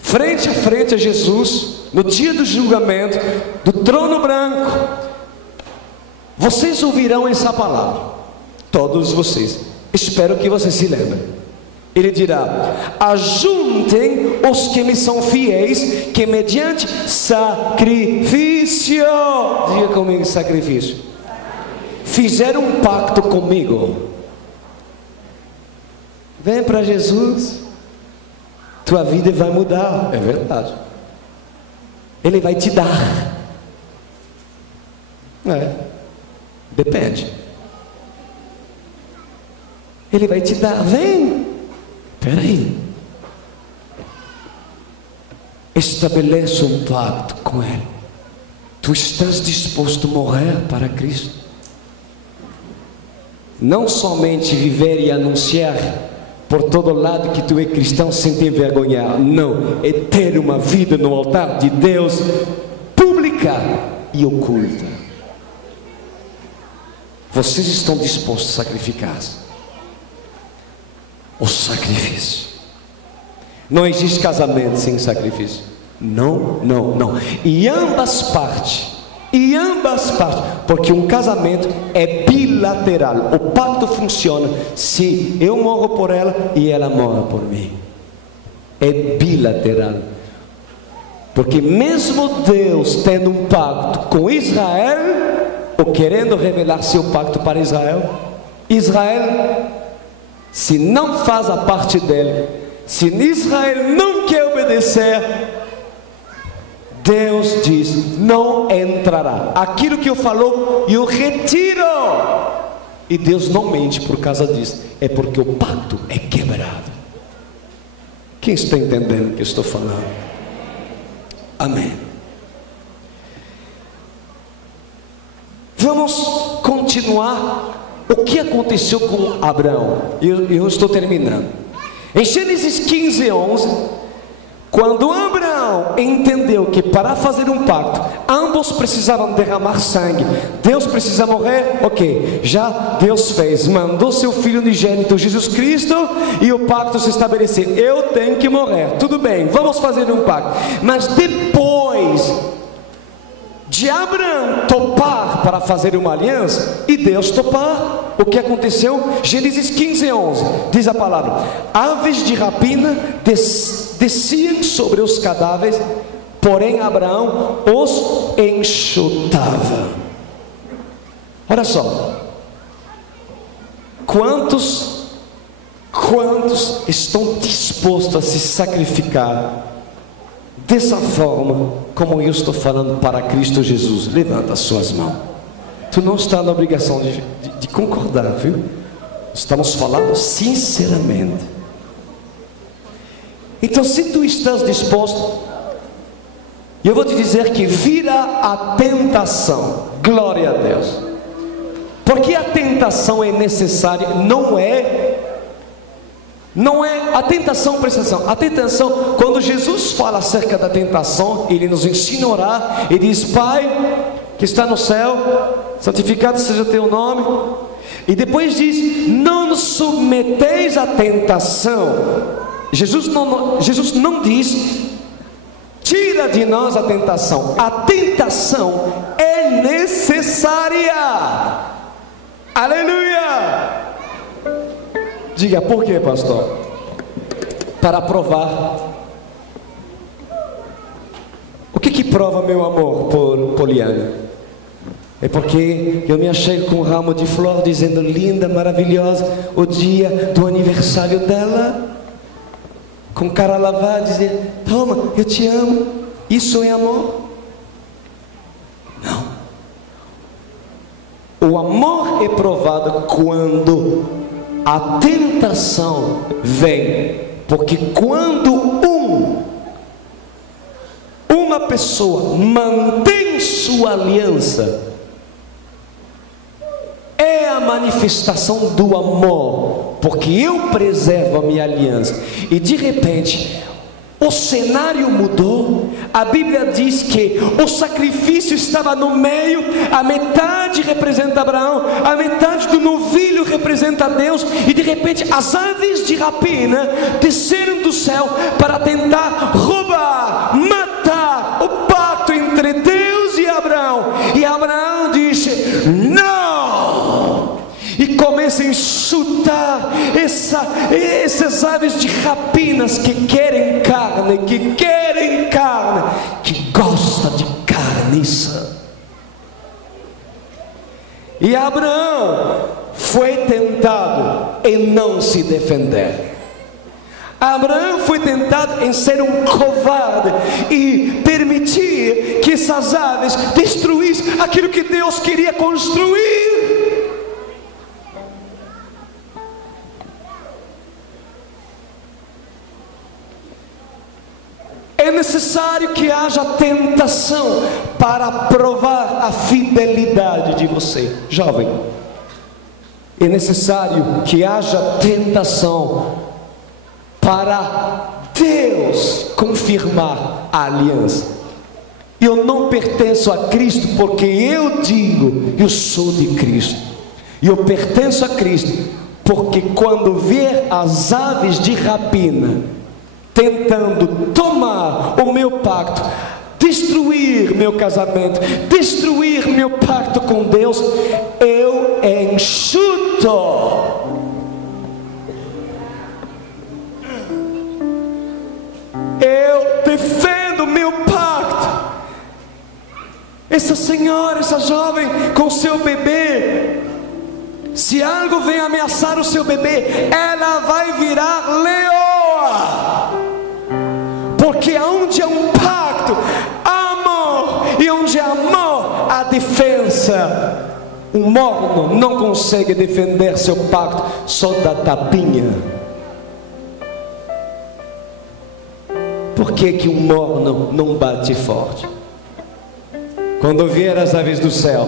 Frente a frente a Jesus, no dia do julgamento, do trono branco, vocês ouvirão essa palavra, todos vocês. Espero que vocês se lembrem. Ele dirá: ajuntem os que me são fiéis, que mediante sacrifício, diga comigo, sacrifício, fizeram um pacto comigo. Vem para Jesus, tua vida vai mudar. É verdade. Ele vai te dar. Depende. Ele vai te dar. Vem. Espera aí. Estabeleça um pacto com Ele. Tu estás disposto a morrer para Cristo? Não somente viver e anunciar por todo lado que tu é cristão sem te envergonhar. Não, é ter uma vida no altar de Deus, pública e oculta. Vocês estão dispostos a sacrificar-se? O sacrifício. Não existe casamento sem sacrifício. Não. E ambas partes, porque um casamento é bilateral. O pacto funciona se eu morro por ela e ela morre por mim. É bilateral. Porque mesmo Deus tendo um pacto com Israel, ou querendo revelar seu pacto para Israel, se não faz a parte dele, se Israel não quer obedecer, Deus diz: não entrará. Aquilo que eu falou, eu retiro. E Deus não mente por causa disso. É porque o pacto é quebrado. Quem está entendendo o que eu estou falando? Amém. Vamos continuar o que aconteceu com Abraão? Eu estou terminando. Em Gênesis 15:11, quando Abraão entendeu que para fazer um pacto, ambos precisavam derramar sangue, Deus precisa morrer, ok, já Deus fez, mandou seu Filho unigênito Jesus Cristo, e o pacto se estabeleceu, eu tenho que morrer, tudo bem, vamos fazer um pacto. Mas depois de Abraão topar para fazer uma aliança, e Deus topar, o que aconteceu? Gênesis 15:11, diz a palavra: aves de rapina desciam sobre os cadáveres, porém Abraão os enxutava. Olha só, quantos estão dispostos a se sacrificar dessa forma, como eu estou falando para Cristo Jesus? Levanta as suas mãos. Tu não está na obrigação de concordar, viu? Estamos falando sinceramente. Então, se tu estás disposto, eu vou te dizer que virá a tentação. Glória a Deus. Porque a tentação é necessária, não é a tentação, presta atenção, a tentação, quando Jesus fala acerca da tentação, Ele nos ensina a orar, Ele diz: Pai que está no céu, santificado seja teu nome, e depois diz: não nos submeteis à tentação. Jesus não diz: tira de nós a tentação. A tentação é necessária. Aleluia! Diga, por quê, pastor? Para provar. O que prova meu amor por Poliana? É porque eu me achei com um ramo de flor dizendo: linda, maravilhosa, o dia do aniversário dela, com cara lavada, dizer: toma, eu te amo. Isso é amor? Não. O amor é provado quando a tentação vem, porque quando uma pessoa mantém sua aliança, é a manifestação do amor, porque eu preservo a minha aliança. E de repente o cenário mudou. A Bíblia diz que o sacrifício estava no meio, a metade representa Abraão, a metade do novilho representa Deus, e de repente as aves de rapina desceram do céu para tentar roubar, matar o pacto entre Deus e Abraão. E Abraão disse: não! E começa a enxutar essas aves de rapinas que querem carne, que gosta de carniça. E Abraão foi tentado em não se defender. Abraão foi tentado em ser um covarde e permitir que essas aves destruíssem aquilo que Deus queria construir. É necessário que haja tentação para provar a fidelidade de você, jovem. É necessário que haja tentação para Deus confirmar a aliança. Eu não pertenço a Cristo porque eu digo: eu sou de Cristo. E eu pertenço a Cristo porque quando vier as aves de rapina tentando tomar o meu pacto, destruir meu casamento, destruir meu pacto com Deus, eu enxuto. Eu defendo meu pacto. Essa senhora, essa jovem com seu bebê, se algo vem ameaçar o seu bebê, ela vai virar leoa. Porque onde há um pacto, há amor, e onde há amor, há defesa. Um morno não consegue defender seu pacto, só dá tapinha. Por que um morno não bate forte? Quando vier as aves do céu,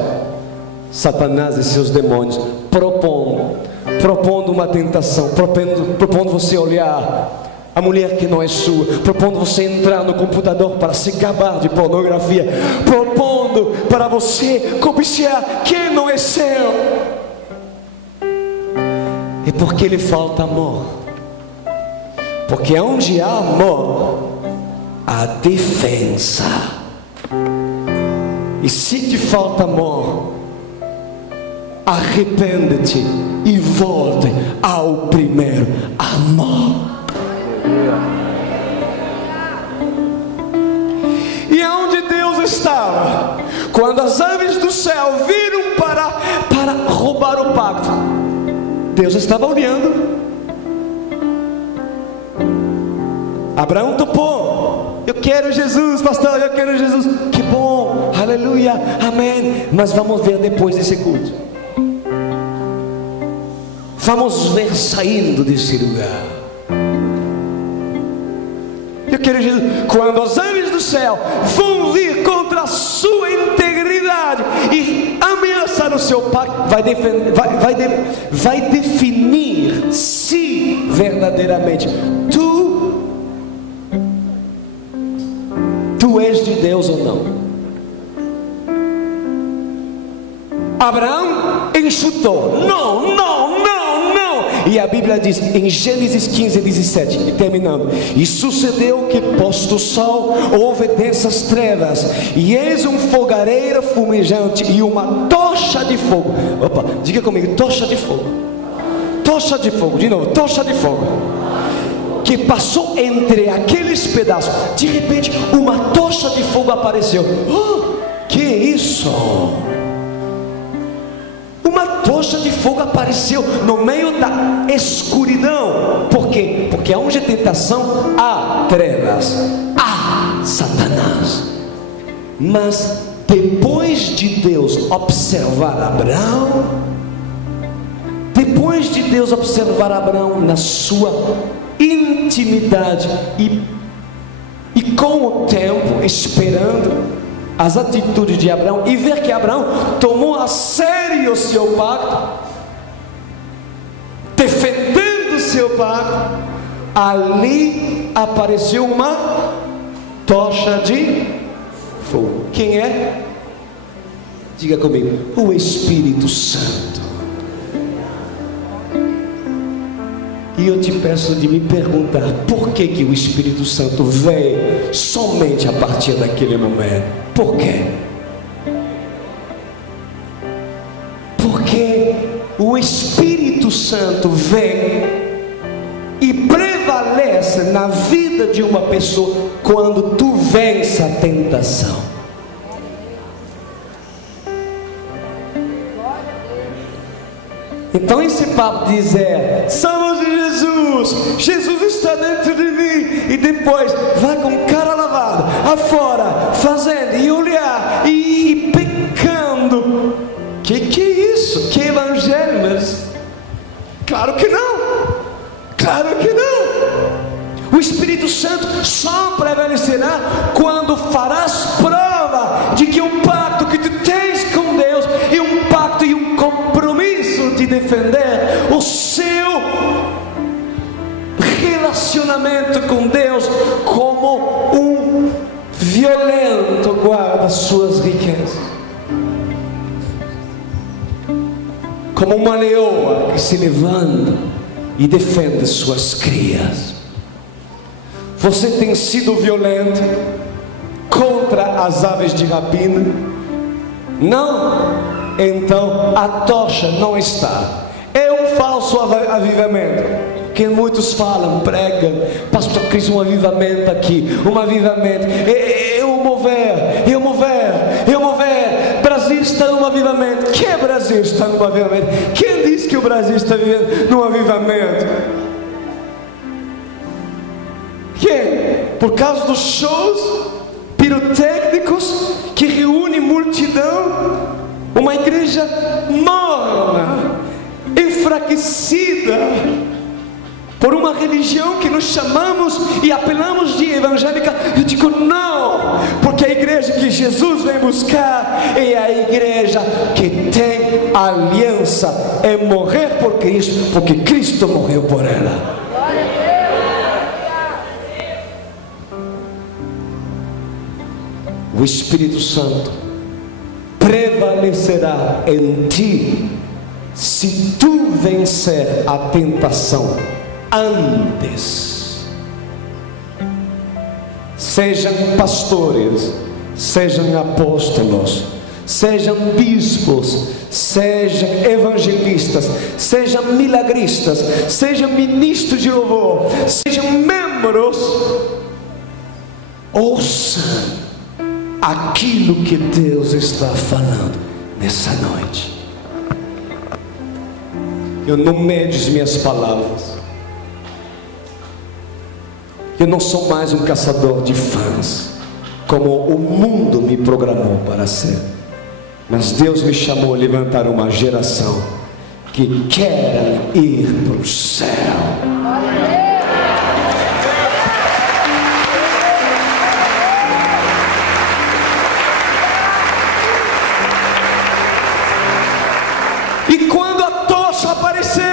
Satanás e seus demônios propondo uma tentação, propondo você olhar a mulher que não é sua, propondo você entrar no computador para se gabar de pornografia, propondo para você cobiciar quem não é seu. É porque lhe falta amor. Porque onde há amor, há defesa. E se te falta amor, arrepende-te e volte ao primeiro amor. E aonde Deus estava quando as aves do céu viram para roubar o pacto? Deus estava olhando. Abraão topou. Eu quero Jesus, pastor, eu quero Jesus. Que bom, aleluia, amém. Mas vamos ver depois desse culto. Vamos ver saindo desse lugar. Eu quero Jesus. Quando as aves do céu vão vir contra a sua integridade e ameaçar o seu pacto, vai definir se verdadeiramente tu és de Deus ou não. Abraão enxutou. Não. E a Bíblia diz em Gênesis 15:17, terminando: e sucedeu que, posto o sol, houve densas trevas, e eis um fogareiro fumejante e uma tocha de fogo. Opa, diga comigo: tocha de fogo. Tocha de fogo, de novo: tocha de fogo. Que passou entre aqueles pedaços. De repente uma tocha de fogo apareceu. Que isso? Uma tocha de fogo apareceu no meio da escuridão. Por quê? Porque onde há tentação, há trevas, há Satanás. Mas depois de Deus observar Abraão na sua intimidade e com o tempo esperando as atitudes de Abraão e ver que Abraão tomou a sério o seu pacto, defendendo o seu pacto, ali apareceu uma tocha de fogo. Quem é? Diga comigo: o Espírito Santo. E eu te peço de me perguntar: por que o Espírito Santo veio somente a partir daquele momento? Por quê? Porque o Espírito Santo vem e prevalece na vida de uma pessoa quando tu vence a tentação. Então esse papo de dizer somos de Jesus está dentro de mim, e depois vai com cara lavada afora, fazendo e olhar e pecando, que é isso? Que evangelho? Mas claro que não. O Espírito Santo só prevalecerá quando farás prova de que um pacto que tu tens com Deus, e um pacto e um compromisso de defender o seu relacionamento com Deus, como um violento guarda suas riquezas, como uma leoa que se levanta e defende suas crias. Você tem sido violento contra as aves de rapina? Não? Então a tocha não está. É um falso avivamento que muitos falam, pregam: pastor Cris, um avivamento aqui, um avivamento, eu mover, Brasil está num avivamento. Que Brasil está num avivamento? Quem disse que o Brasil está vivendo num avivamento? Quem? Por causa dos shows pirotécnicos que reúne multidão? Uma igreja morna, enfraquecida por uma religião que nos chamamos e apelamos de evangélica. Eu digo não, porque a igreja que Jesus vem buscar é a igreja que tem aliança é morrer por Cristo, porque Cristo morreu por ela. O Espírito Santo prevalecerá em ti se tu vencer a tentação antes. Sejam pastores, sejam apóstolos, sejam bispos, sejam evangelistas, sejam milagristas, sejam ministros de louvor, sejam membros, ouçam aquilo que Deus está falando nessa noite. Eu não medo as minhas palavras. Eu não sou mais um caçador de fãs, como o mundo me programou para ser. Mas Deus me chamou a levantar uma geração que quer ir para o céu. E quando a tocha apareceu,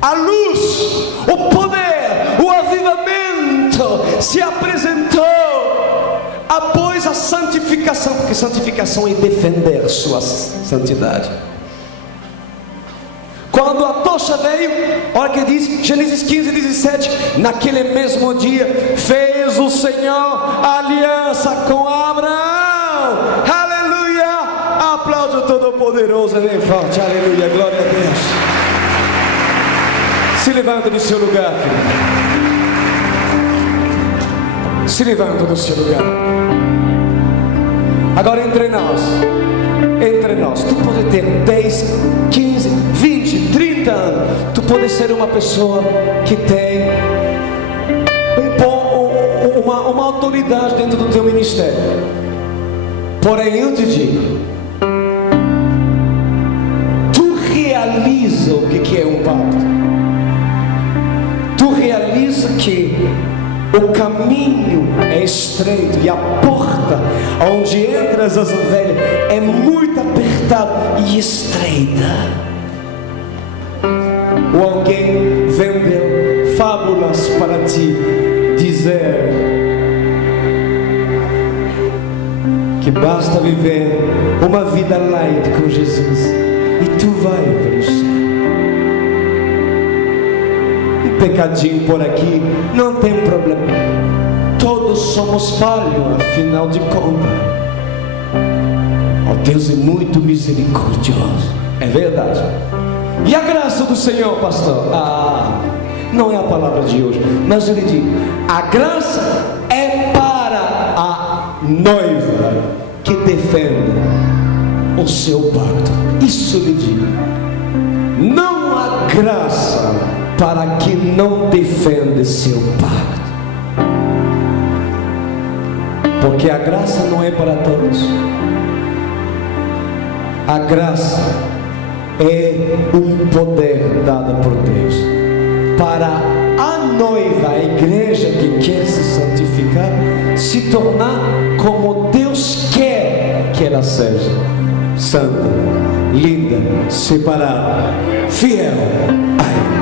a luz, o poder, o avivamento se apresentou após a santificação, porque santificação é defender sua santidade. Quando a tocha veio, olha que diz Gênesis 15:17, naquele mesmo dia fez o Senhor aliança com Abraão. Aleluia! Aplaude o Todo-Poderoso, bem forte, aleluia, glória a Deus. Se levanta do seu lugar, querido. Se levanta do seu lugar. Agora entre nós, tu pode ter 10, 15, 20, 30 anos. Tu pode ser uma pessoa que tem uma autoridade dentro do teu ministério. Porém eu te digo, tu realiza o que é um pacto. Tu realiza que o caminho é estreito e a porta onde entras as ovelhas é muito apertada e estreita. Ou alguém vendeu fábulas para ti, dizer que basta viver uma vida light com Jesus e tu vai para o céu. Pecadinho por aqui, não tem problema. Todos somos falhos, afinal de contas. Oh, Deus é muito misericordioso. É verdade. E a graça do Senhor, pastor? Não é a palavra de hoje, mas ele diz: a graça é para a noiva que defende o seu pacto. Isso lhe digo. Não há graça para que não defende seu pacto, porque a graça não é para todos. A graça é um poder dado por Deus para a noiva, a igreja que quer se santificar, se tornar como Deus quer que ela seja: santa, linda, separada, fiel a Ele.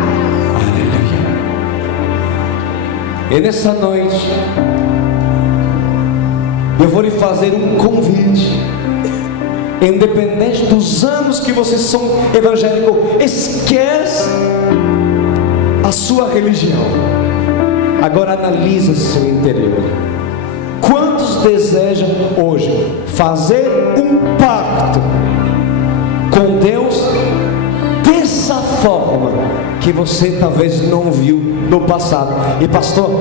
E nessa noite eu vou lhe fazer um convite. Independente dos anos que vocês são evangélicos, esquece a sua religião. Agora analisa seu interior. Quantos desejam hoje fazer um pacto com Deus dessa forma que você talvez não viu no passado? E pastor,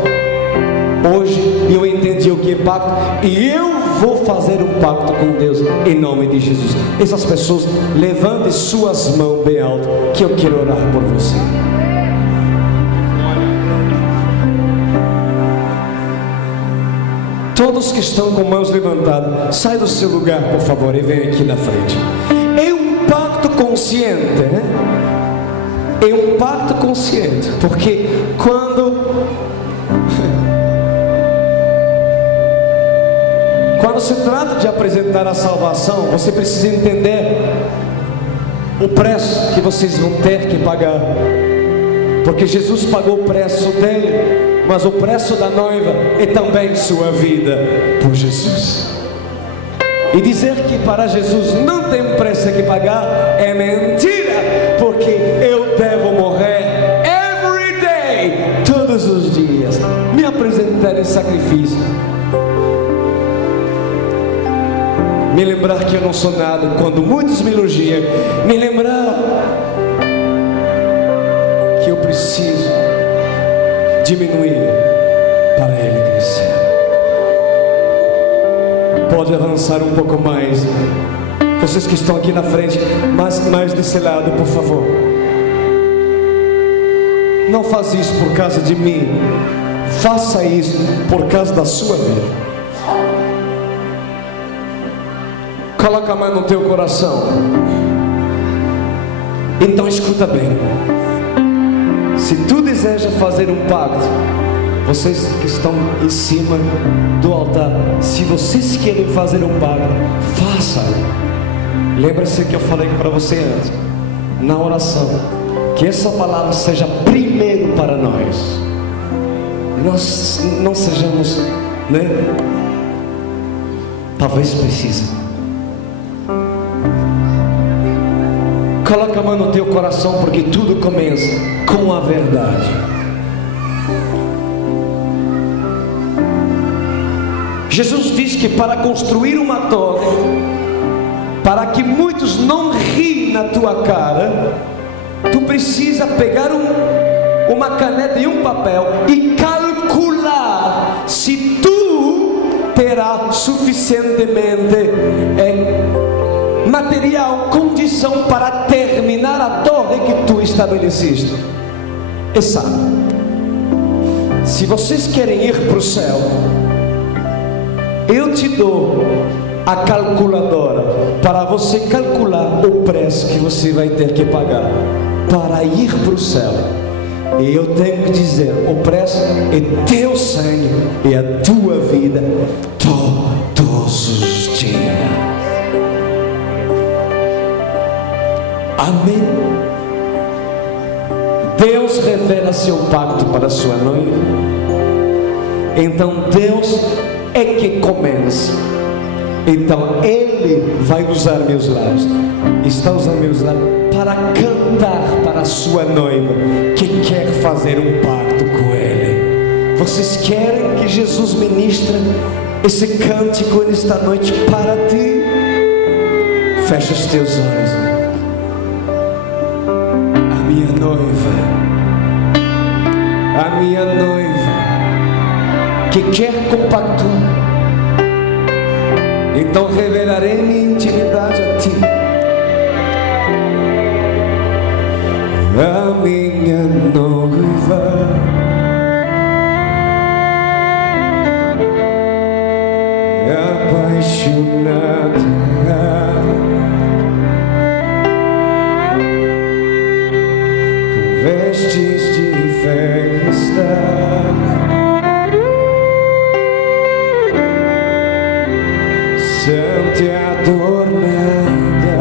hoje eu entendi o que é pacto e eu vou fazer um pacto com Deus em nome de Jesus. Essas pessoas, levantem suas mãos bem alto, que eu quero orar por você. Todos que estão com mãos levantadas, sai do seu lugar, por favor, e vem aqui na frente. É um pacto consciente, né? É um pacto consciente, porque quando Quando se trata de apresentar a salvação, você precisa entender o preço que vocês vão ter que pagar. Porque Jesus pagou o preço dele, mas o preço da noiva é também sua vida por Jesus. E dizer que para Jesus não tem preço que pagar é mentira, porque eu devo morrer every day, todos os dias, me apresentar em sacrifício, me lembrar que eu não sou nada quando muitos me elogiam, me lembrar que eu preciso diminuir para Ele crescer. Pode avançar um pouco mais, vocês que estão aqui na frente, mais desse lado, por favor. Não faça isso por causa de mim, faça isso por causa da sua vida. Coloca a mão no teu coração. Então escuta bem. Se tu deseja fazer um pacto, vocês que estão em cima do altar, se vocês querem fazer um pacto, façam. Lembra-se que eu falei para você antes, na oração, que essa palavra seja primeiro para nós. Nós não sejamos, né? Talvez precise. Coloca a mão no teu coração, porque tudo começa com a verdade. Jesus diz que para construir uma torre, para que muitos não riem na tua cara, tu precisa pegar uma caneta e um papel e calcular se tu terá suficientemente material, condição para terminar a torre que tu estabeleceste. E sabe, se vocês querem ir para o céu, eu te dou a calculadora para você calcular o preço que você vai ter que pagar para ir para o céu. E eu tenho que dizer, o preço é teu sangue e a tua vida todos os dias. Amém. Deus revela seu pacto para a sua noiva. Então Deus é que começa. Então Ele vai usar meus lábios, está usando meus lábios para cantar para a sua noiva que quer fazer um pacto com Ele. Vocês querem que Jesus ministre esse cântico nesta noite para ti? Fecha os teus olhos. A minha noiva que quer compactuar, então revelarei minha intimidade a ti. A minha noiva, apaixonada, vestes de festa, santa e adornada,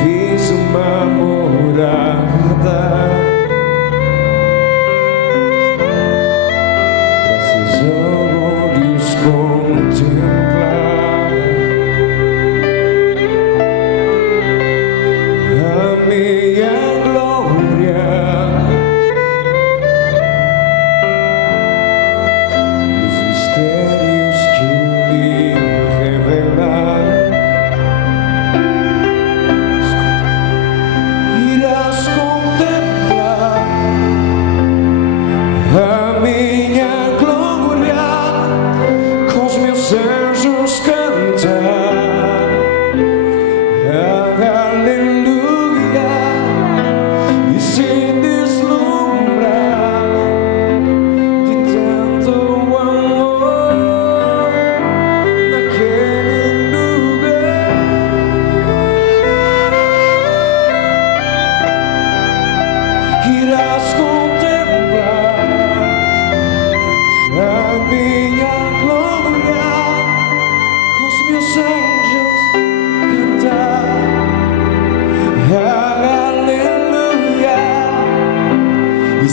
fiz uma morada para seus olhos contemplar.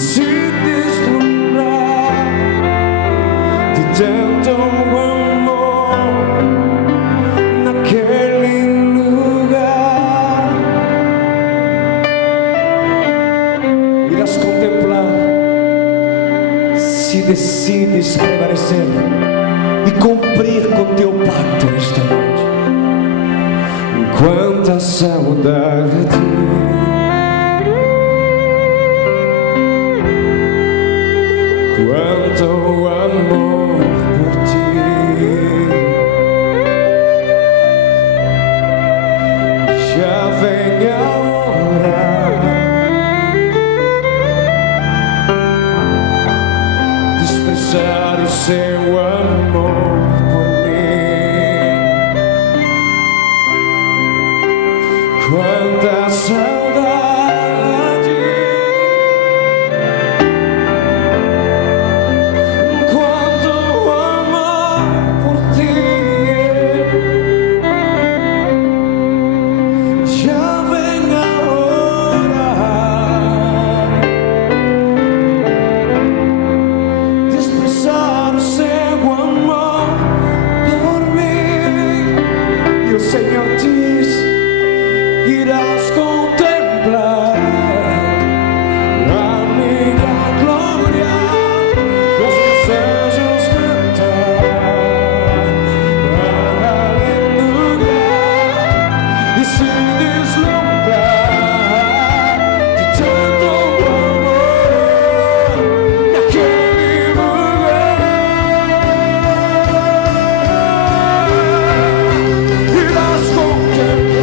se deslumbrar de tanto amor naquele lugar. Irás contemplar se decides permanecer e cumprir com teu pacto esta noite. Quanta saudade, quanto amor por ti. Já vem a hora de expressar o seu amor por mim. Quanta saudade, quanto amor por ti. Já vem a hora de expressar o seu amor por mim. E o Senhor diz: irás contemplar a minha glória, com os desejos cantar, aleluia, e se deslumbrar de tanto amor naquele lugar. Irás contemplar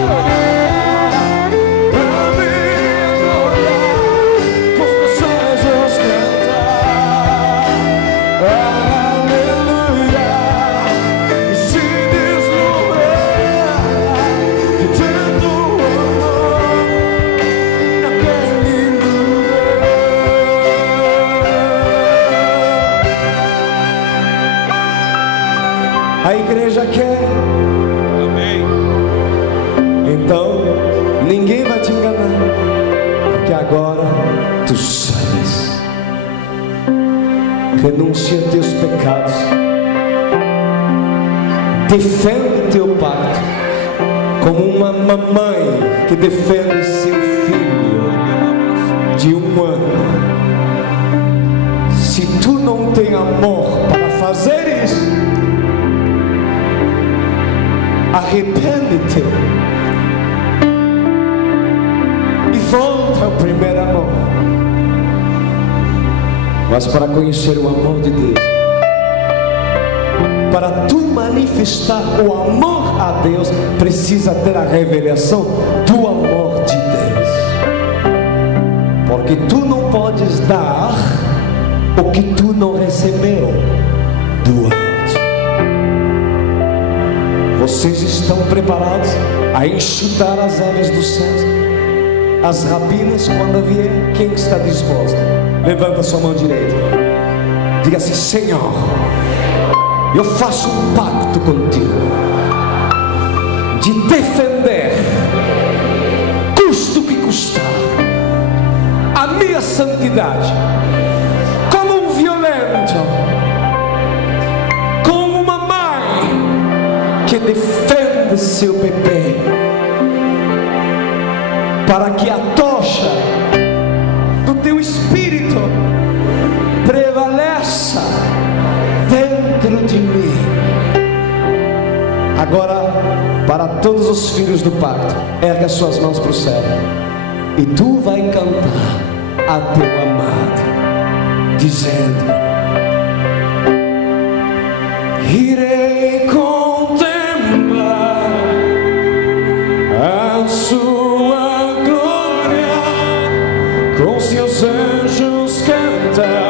a igreja quer. Amém. Então ninguém vai te enganar, porque agora tu sabes. Renuncia a teus pecados, defende teu pacto, como uma mamãe que defende seu filho de 1 ano. Se tu não tem amor para fazer isso, arrepende-te e volta ao primeiro amor. Mas para conhecer o amor de Deus, para tu manifestar o amor a Deus, precisa ter a revelação do amor de Deus. Porque tu não podes dar o que tu não recebeu do alto. Vocês estão preparados a enxutar as aves dos céus, as rabinas quando vier? Quem está disposto? Levanta sua mão direita, diga assim: Senhor, eu faço um pacto contigo de defender, custo que custar, a minha santidade, como um violento, como uma mãe que defende seu bebê, para que a tocha do teu espírito prevaleça dentro de mim. Agora, para todos os filhos do pacto, erga suas mãos para o céu e tu vai cantar a teu amado, dizendo: irei contemplar a sua glória, com seus anjos cantar.